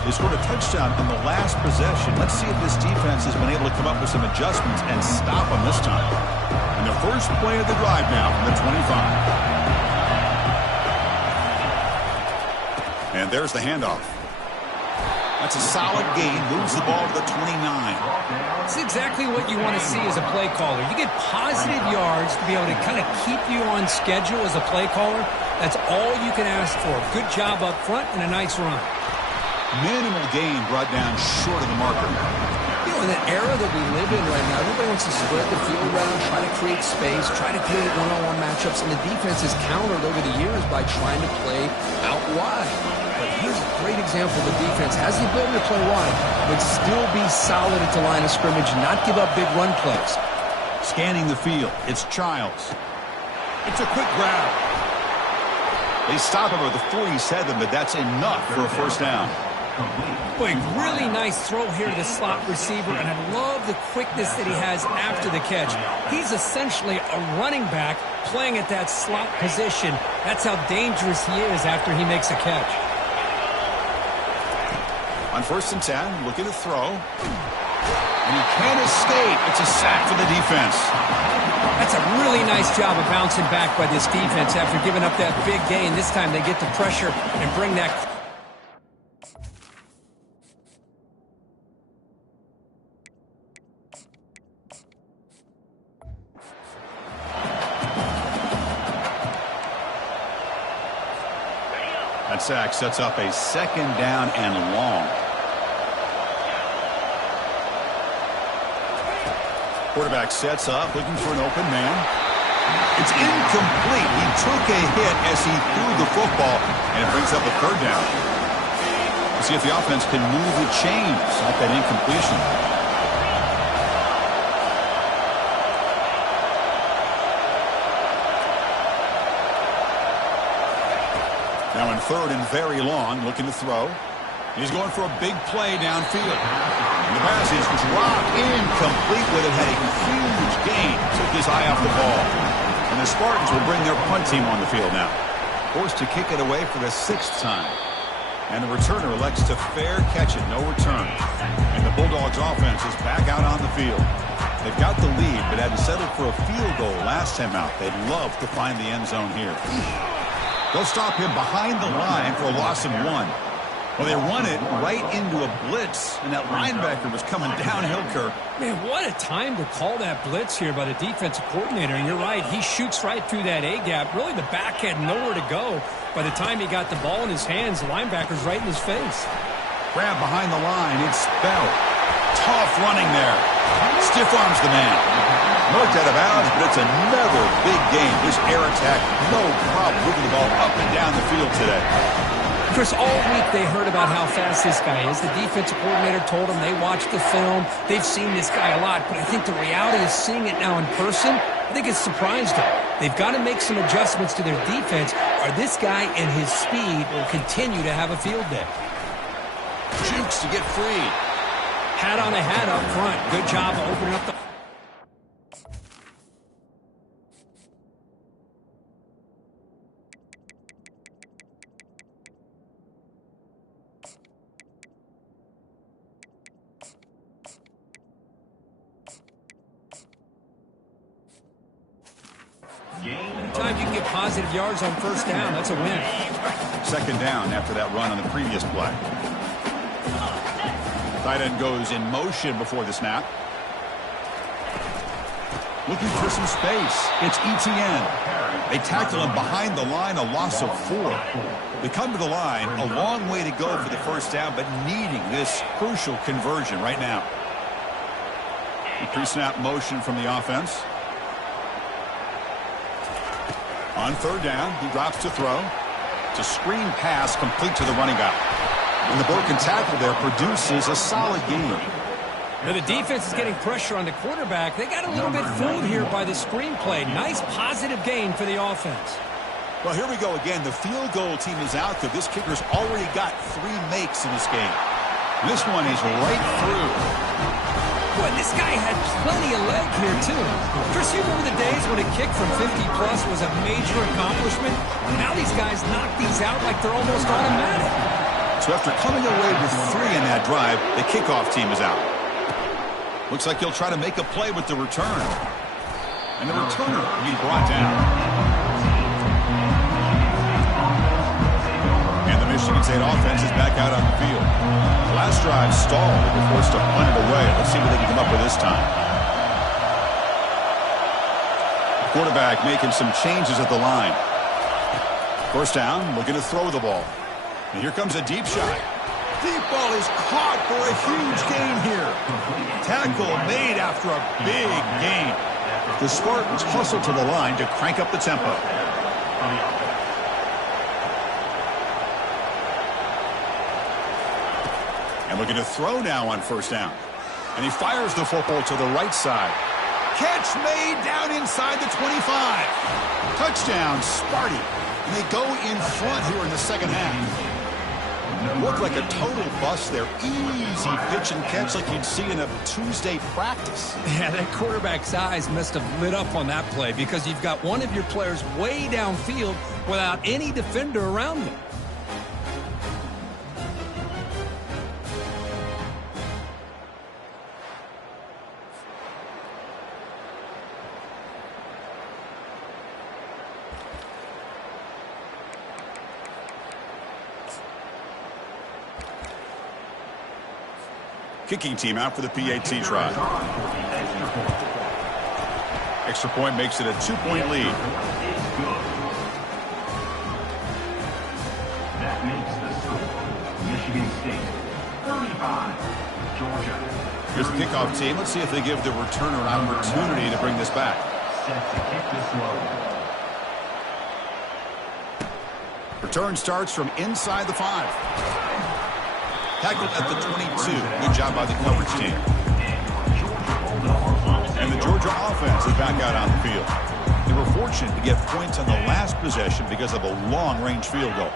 They scored a touchdown on the last possession. Let's see if this defense has been able to come up with some adjustments and stop them this time. And the first play of the drive now from the 25. And there's the handoff. That's a solid gain. Moves the ball to the 29. It's exactly what you want to see as a play caller. You get positive yards to be able to kind of keep you on schedule as a play caller. That's all you can ask for. Good job up front and a nice run. Minimal gain brought down short of the marker. You know, in the era that we live in right now, everybody wants to spread the field around, try to create space, try to create one-on-one matchups, and the defense has countered over the years by trying to play out wide. But here's a great example. The defense has the ability to play wide, but still be solid at the line of scrimmage, not give up big run plays. Scanning the field. It's Childs. It's a quick grab. They stop him at the 47, but that's enough for a first down. Boy, really nice throw here to the slot receiver, and I love the quickness that he has after the catch. He's essentially a running back playing at that slot position. That's how dangerous he is after he makes a catch. On 1st and 10, looking to throw. And he can't escape. It's a sack for the defense. That's a really nice job of bouncing back by this defense after giving up that big gain. This time they get the pressure and bring that. That sack sets up a 2nd down and long. Quarterback sets up, looking for an open man. It's incomplete. He took a hit as he threw the football, and it brings up a 3rd down. We'll see if the offense can move the chains off that incompletion. Now in 3rd and very long, looking to throw. He's going for a big play downfield. And the pass is dropped incomplete, but it had a huge gain. Took his eye off the ball. And the Spartans will bring their punt team on the field now. Forced to kick it away for the 6th time. And the returner elects to fair catch it, no return. And the Bulldogs offense is back out on the field. They've got the lead, but had to settle for a field goal last time out. They'd love to find the end zone here. They'll stop him behind the line for a loss of 1. Well, they run it right into a blitz, and that linebacker was coming downhill, Kirk. Man, what a time to call that blitz here by the defensive coordinator. And you're right, he shoots right through that A-gap. Really, the back had nowhere to go. By the time he got the ball in his hands, the linebacker's right in his face. Grab behind the line. It's Bell. Tough running there. Stiff arms the man. Knocked out of bounds, but it's another big game. This air attack, no problem moving the ball up and down the field today. Chris, all week they heard about how fast this guy is. The defensive coordinator told them they watched the film. They've seen this guy a lot, but I think the reality is seeing it now in person, I think it's surprised them. They've got to make some adjustments to their defense, or this guy and his speed will continue to have a field day. Jukes to get free. Hat on a hat up front. Good job of opening up the... Anytime you can get positive yards on 1st down, that's a win. 2nd down after that run on the previous play. Tight end goes in motion before the snap. Looking for some space. It's ETN. They tackle him behind the line, a loss of 4. They come to the line, a long way to go for the 1st down, but needing this crucial conversion right now. Pre-snap motion from the offense. On 3rd down, he drops to throw. It's a screen pass complete to the running back. And the broken tackle there produces a solid game. Now the defense is getting pressure on the quarterback. They got a little bit fooled here by the screenplay. Nice positive gain for the offense. Well, here we go again. The field goal team is out there. This kicker's already got 3 makes in this game. This one is right through. Boy, this guy had plenty of leg here, too. Chris, you remember the days when a kick from 50-plus was a major accomplishment? Now these guys knock these out like they're almost automatic. So after coming away with 3 in that drive, the kickoff team is out. Looks like he'll try to make a play with the return. And the returner will be brought down. And the Michigan State offense is back out on the field. The last drive stalled. They were forced to punt it away. Let's see what they can come up with this time. The quarterback making some changes at the line. 1st down, looking to throw the ball. And here comes a deep shot. Deep ball is caught for a huge gain here. Tackle made after a big gain. The Spartans hustle to the line to crank up the tempo. And looking to throw now on 1st down. And he fires the football to the right side. catch made down inside the 25. Touchdown, Sparty. And they go in front here in the second half. Looked like a total bust there. Easy pitch and catch like you'd see in a Tuesday practice. Yeah, that quarterback's eyes must have lit up on that play because you've got one of your players way downfield without any defender around him. Kicking team out for the PAT try. Extra point makes it a 2-point lead. That makes the score Michigan State 35, Georgia. Here's the kickoff team. Let's see if they give the returner an opportunity to bring this back. Set to kick this low. Return starts from inside the 5. Tackled at the 22. Good job by the coverage team. And the Georgia offense is back out on the field. They were fortunate to get points on the last possession because of a long-range field goal.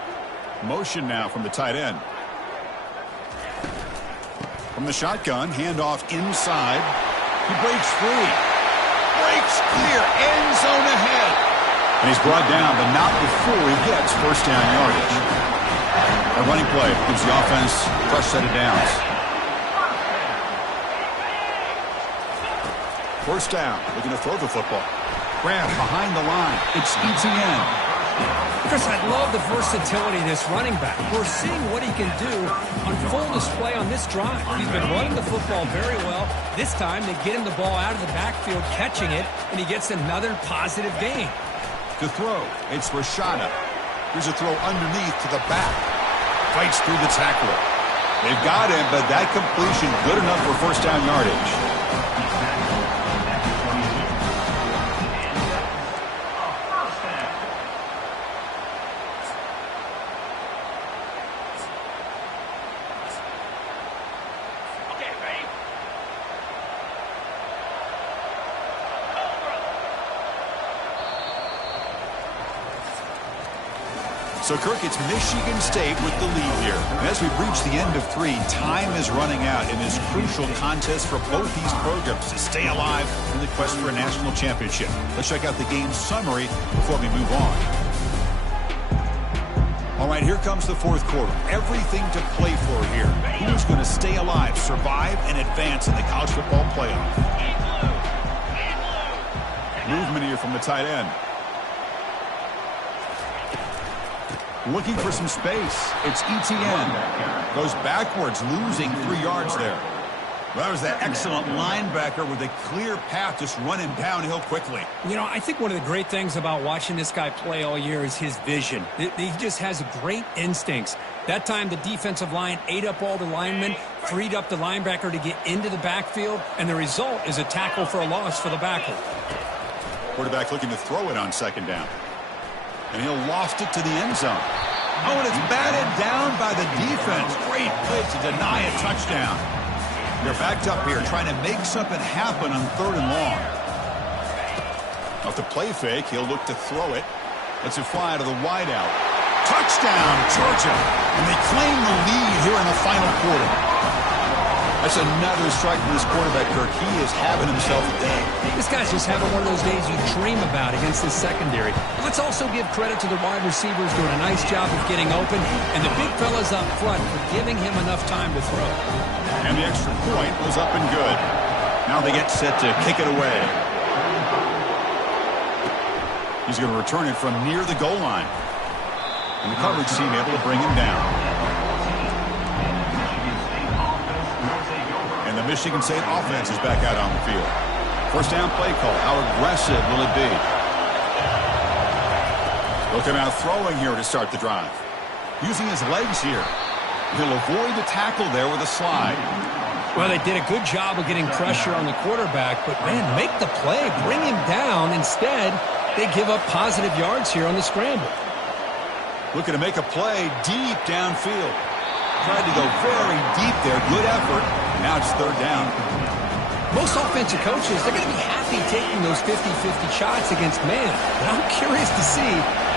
Motion now from the tight end. From the shotgun, handoff inside. He breaks free. Breaks clear. End zone ahead. And he's brought down, but not before he gets first down yardage. A running play gives the offense a fresh set of downs. First down, looking to throw the football. Grab behind the line. It's ETN. Chris, I love the versatility of this running back. We're seeing what he can do on full display on this drive. He's been running the football very well. This time, they get him the ball out of the backfield, catching it, and he gets another positive gain. To throw, it's Rashada. Here's a throw underneath to the back. Fights through the tackler. They've got him, but that completion good enough for first down yardage. So, Kirk, it's Michigan State with the lead here. And as we reach the end of 3, time is running out in this crucial contest for both these programs to stay alive in the quest for a national championship. Let's check out the game summary before we move on. All right, here comes the fourth quarter. Everything to play for here. Who's going to stay alive, survive, and advance in the college football playoff? Movement here from the tight end. Looking for some space. It's ETN. Goes backwards, losing 3 yards there. Well, that was that excellent linebacker with a clear path, just running downhill quickly. You know, I think one of the great things about watching this guy play all year is his vision. He just has great instincts. That time, the defensive line ate up all the linemen, freed up the linebacker to get into the backfield, and the result is a tackle for a loss for the backer. Quarterback looking to throw it on second down. And he'll loft it to the end zone. Oh, and it's batted down by the defense. Great play to deny a touchdown. They're backed up here trying to make something happen on 3rd and long. Off the play fake, he'll look to throw it. Lets it fly to the wideout. Touchdown, Georgia. And they claim the lead here in the final quarter. That's another strike from this quarterback, Kirk. He is having himself a day. This guy's just having one of those days you dream about against this secondary. Let's also give credit to the wide receivers doing a nice job of getting open, and the big fellas up front for giving him enough time to throw. And the extra point was up and good. Now they get set to kick it away. He's going to return it from near the goal line. And the coverage team able to bring him down. And the Michigan State offense is back out on the field. First down play call. How aggressive will it be? Looking out throwing here to start the drive. Using his legs here. He'll avoid the tackle there with a slide. Well, they did a good job of getting pressure on the quarterback, but, man, make the play. Bring him down. Instead, they give up positive yards here on the scramble. Looking to make a play deep downfield. Tried to go very deep there. Good effort. Now it's 3rd down. Most offensive coaches, they're going to be happy be taking those 50-50 shots against man. And I'm curious to see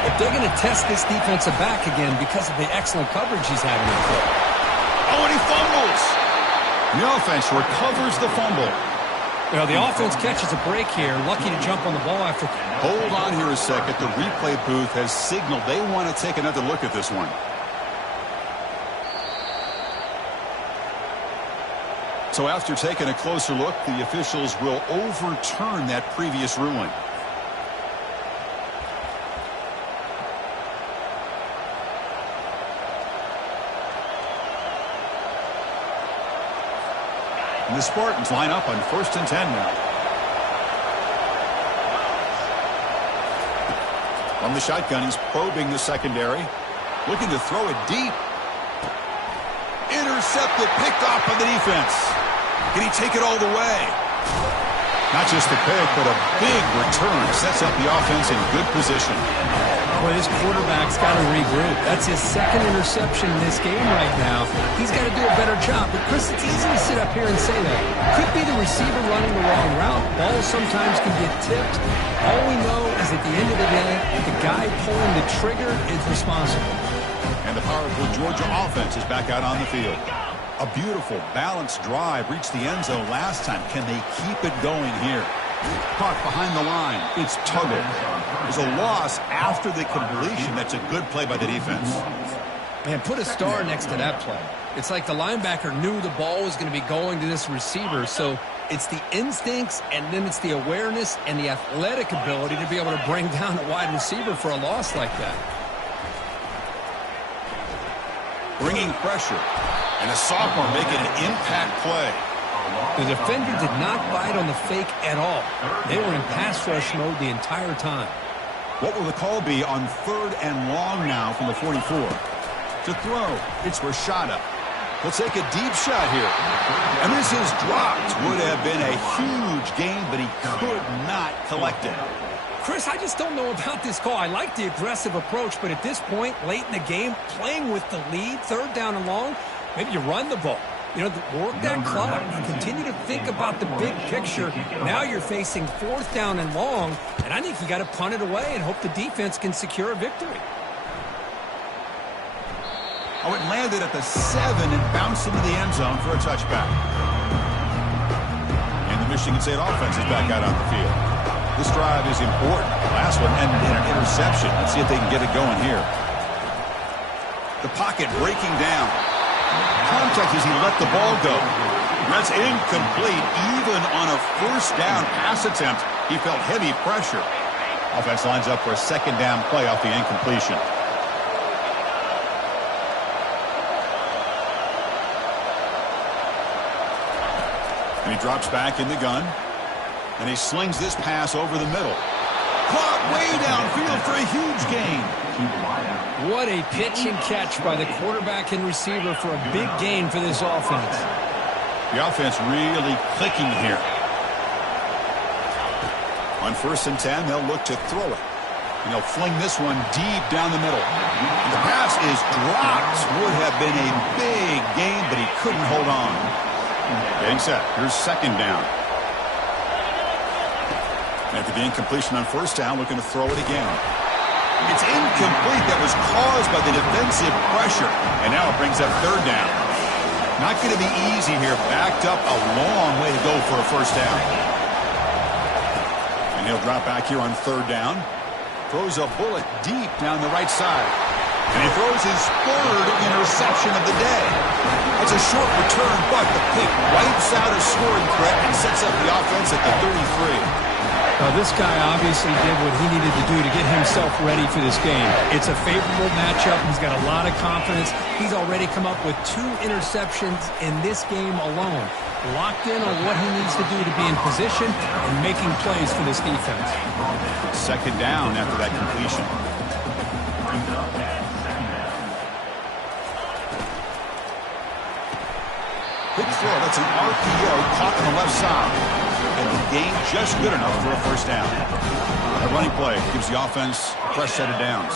if they're going to test this defensive back again because of the excellent coverage he's having in play. Oh, and he fumbles. The offense recovers the fumble. Well, the offense catches a break here. Lucky to jump on the ball after. Hold on here a second. The replay booth has signaled they want to take another look at this one. So after taking a closer look, the officials will overturn that previous ruling. And the Spartans line up on 1st and 10 now. On the shotgun, he's probing the secondary. Looking to throw it deep. Intercepted, picked off by the defense. Can he take it all the way? Not just a pick, but a big return. Sets up the offense in good position. Boy, this quarterback's got to regroup. That's his second interception in this game right now. He's got to do a better job. But, Chris, it's easy to sit up here and say that. Could be the receiver running the wrong route. Balls sometimes can get tipped. All we know is at the end of the day, the guy pulling the trigger is responsible. And the powerful Georgia offense is back out on the field. A beautiful, balanced drive reached the end zone last time. Can they keep it going here? Caught behind the line. It's Tuggle. There's a loss after the completion. That's a good play by the defense. Man, put a star next to that play. It's like the linebacker knew the ball was going to be going to this receiver, so it's the instincts and then it's the awareness and the athletic ability to be able to bring down a wide receiver for a loss like that. Bringing pressure. And a sophomore making an impact play. The defender did not bite on the fake at all. They were in pass rush mode the entire time. What will the call be on 3rd and long now from the 44? To throw, it's Rashada. He'll take a deep shot here. And this is dropped. Would have been a huge gain, but he could not collect it. Chris, I just don't know about this call. I like the aggressive approach, but at this point, late in the game, playing with the lead, 3rd down and long, maybe you run the ball. You know, work that clock. Continue to think about the big picture. Now you're facing 4th down and long, and I think you got to punt it away and hope the defense can secure a victory. Oh, it landed at the 7 and bounced into the end zone for a touchback. And the Michigan State offense is back out on the field. This drive is important. Last one ended in an interception. Let's see if they can get it going here. The pocket breaking down. Contact as he let the ball go. That's incomplete. Even on a 1st down pass attempt, he felt heavy pressure. Offense lines up for a 2nd down play off the incompletion. And he drops back in the gun. And he slings this pass over the middle. Caught way downfield for a huge gain. What a pitch and catch by the quarterback and receiver for a big gain for this offense. The offense really clicking here. On 1st and 10, they'll look to throw it. And they'll fling this one deep down the middle. And the pass is dropped. Would have been a big gain, but he couldn't hold on. Getting set. Here's 2nd down. After the incompletion on 1st down, looking to throw it again. It's incomplete. That was caused by the defensive pressure. And now it brings up 3rd down. Not going to be easy here. Backed up a long way to go for a 1st down. And he'll drop back here on 3rd down. Throws a bullet deep down the right side. And he throws his 3rd interception of the day. It's a short return, but the pick wipes out a scoring threat and sets up the offense at the 33. This guy obviously did what he needed to do to get himself ready for this game. It's a favorable matchup. He's got a lot of confidence. He's already come up with 2 interceptions in this game alone. Locked in on what he needs to do to be in position and making plays for this defense. 2nd down after that completion. Quick throw. That's an RPO caught on the left side. And the gain just good enough for a 1st down. A running play gives the offense a fresh set of downs.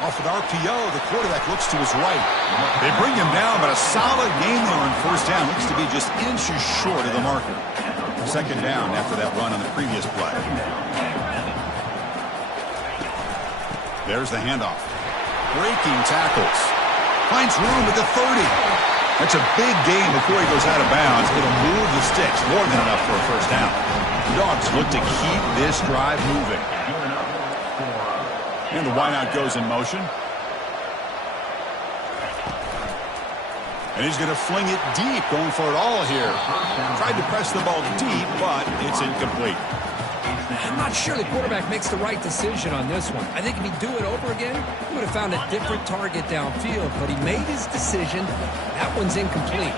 Off with RPO, the quarterback looks to his right. They bring him down, but a solid game there on first down. Looks to be just inches short of the marker. Second down after that run on the previous play. There's the handoff. Breaking tackles. Finds room at the 30. That's a big gain before he goes out of bounds. It'll move the sticks more than enough for a first down. The Dogs look to keep this drive moving. And the wideout goes in motion. And he's going to fling it deep, going for it all here. Tried to press the ball deep, but it's incomplete. I'm not sure the quarterback makes the right decision on this one. I think if he'd do it over again, he would have found a different target downfield, but he made his decision. That one's incomplete.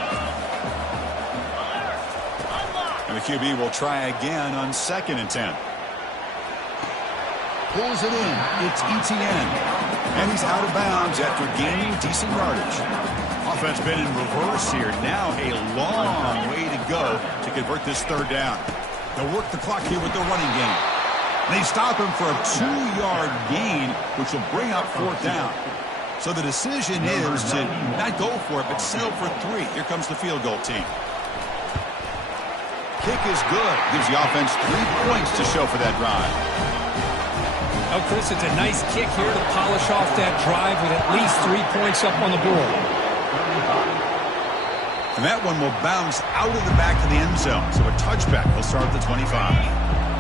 And the QB will try again on 2nd and 10. Pulls it in. It's ETN. And he's out of bounds after gaining decent yardage. Offense been in reverse here. Now a long way to go to convert this third down. They'll work the clock here with the running game. They stop him for a 2-yard gain, which will bring up 4th down. So the decision is to not go for it, but settle for 3. Here comes the field goal team. Kick is good. Gives the offense 3 points to show for that drive. Oh, Chris, it's a nice kick here to polish off that drive with at least 3 points up on the board. And that one will bounce out of the back of the end zone. So a touchback will start at the 25.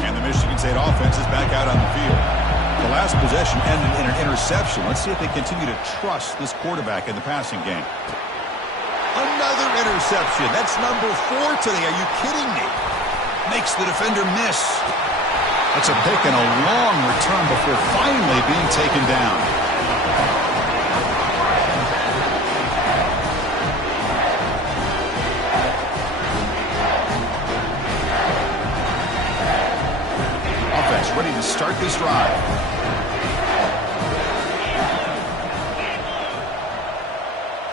And the Michigan State offense is back out on the field. The last possession ended in an interception. Let's see if they continue to trust this quarterback in the passing game. Another interception. That's number 4 today. Are you kidding me? Makes the defender miss. That's a pick and a long return before finally being taken down. Offense ready to start this drive.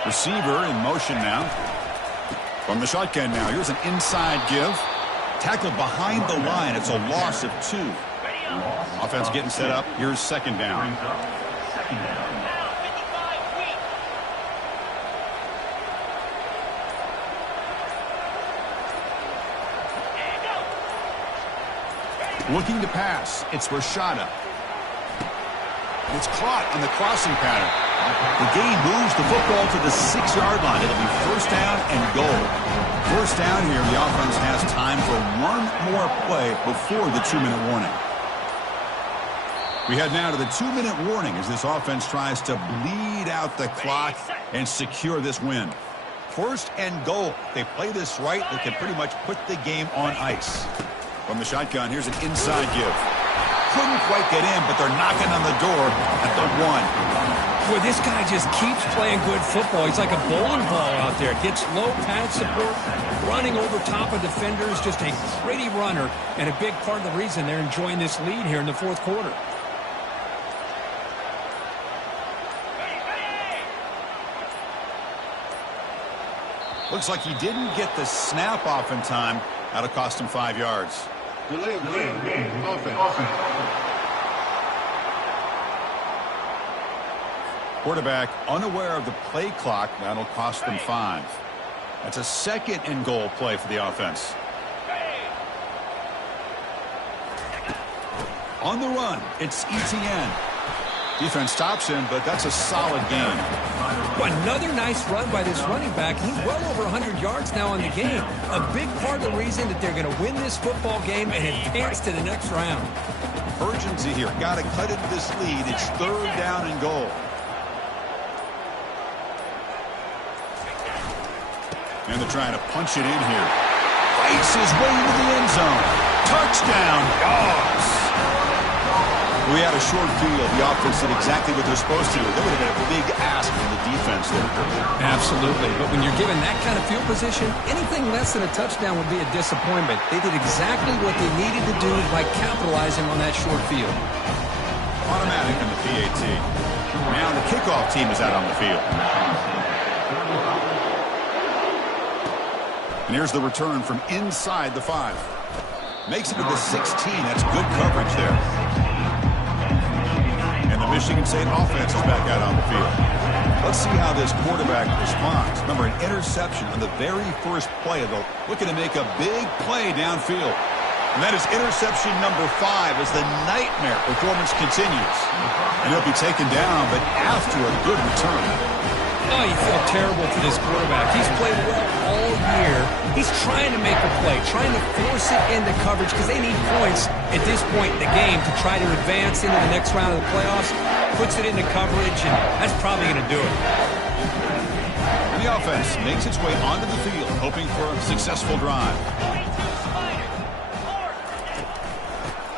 Receiver in motion now. From the shotgun now. Here's an inside give. Tackled behind the line. It's a loss of 2. Offense getting set up. Here's 2nd down. Looking to pass. It's Rashada. It's caught on the crossing pattern. The gain moves the football to the 6-yard line. It'll be first down and goal. First down here, the offense has time for one more play before the 2-minute warning. We head now to the 2-minute warning as this offense tries to bleed out the clock and secure this win. First and goal. If they play this right, they can pretty much put the game on ice. From the shotgun, here's an inside give. Couldn't quite get in, but they're knocking on the door at the 1. Boy, this guy just keeps playing good football. He's like a bowling ball out there. Gets low pad support, running over top of defenders. Just a gritty runner, and a big part of the reason they're enjoying this lead here in the 4th quarter. Looks like he didn't get the snap off in time. That'll cost him 5 yards. Delay of game. Offense. Quarterback unaware of the play clock. That'll cost them 5. That's a 2nd and goal play for the offense. On the run, it's ETN. Defense stops him, but that's a solid game. Another nice run by this running back. He's well over 100 yards now in the game. A big part of the reason that they're going to win this football game and advance to the next round. Urgency here. Got to cut into this lead. It's 3rd down and goal. And they're trying to punch it in here. Fights his way into the end zone. Touchdown, Dogs. We had a short field. The offense did exactly what they're supposed to do. That would have been a big ask from the defense there. Absolutely. But when you're given that kind of field position, anything less than a touchdown would be a disappointment. They did exactly what they needed to do by capitalizing on that short field. Automatic in the PAT. Now the kickoff team is out on the field. And here's the return from inside the 5. Makes it to the 16. That's good coverage there. And the Michigan State offense is back out on the field. Let's see how this quarterback responds. Remember, an interception on the very first play. They're looking to make a big play downfield. And that is interception number 5 as the nightmare performance continues. And he'll be taken down, but after a good return. Oh, you feel terrible for this quarterback. He's played well all year. He's trying to make a play, trying to force it into coverage because they need points at this point in the game to try to advance into the next round of the playoffs. Puts it into coverage, and that's probably going to do it. And the offense makes its way onto the field, hoping for a successful drive.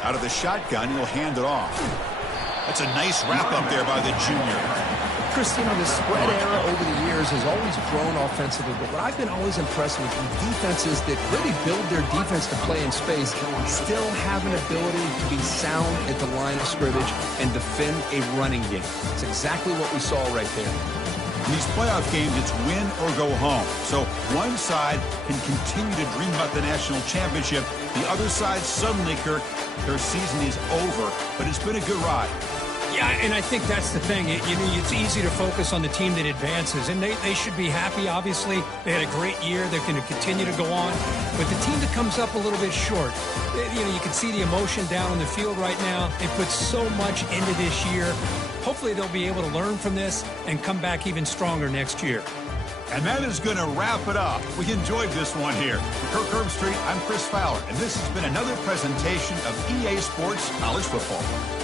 Out of the shotgun, he'll hand it off. That's a nice wrap-up there by the junior. Chris, you know, the spread era over the years has always grown offensively, but what I've been always impressed with defenses that really build their defense to play in space still have an ability to be sound at the line of scrimmage and defend a running game. It's exactly what we saw right there. In these playoff games, it's win or go home. So one side can continue to dream about the national championship. The other side, suddenly, Kirk, their season is over, but it's been a good ride. Yeah, and I think that's the thing. It's easy to focus on the team that advances, and they should be happy, obviously. They had a great year. They're going to continue to go on. But the team that comes up a little bit short, you can see the emotion down on the field right now. They put so much into this year. Hopefully they'll be able to learn from this and come back even stronger next year. And that is going to wrap it up. We enjoyed this one here. For Kirk Herbstreit, I'm Chris Fowler, and this has been another presentation of EA Sports College Football.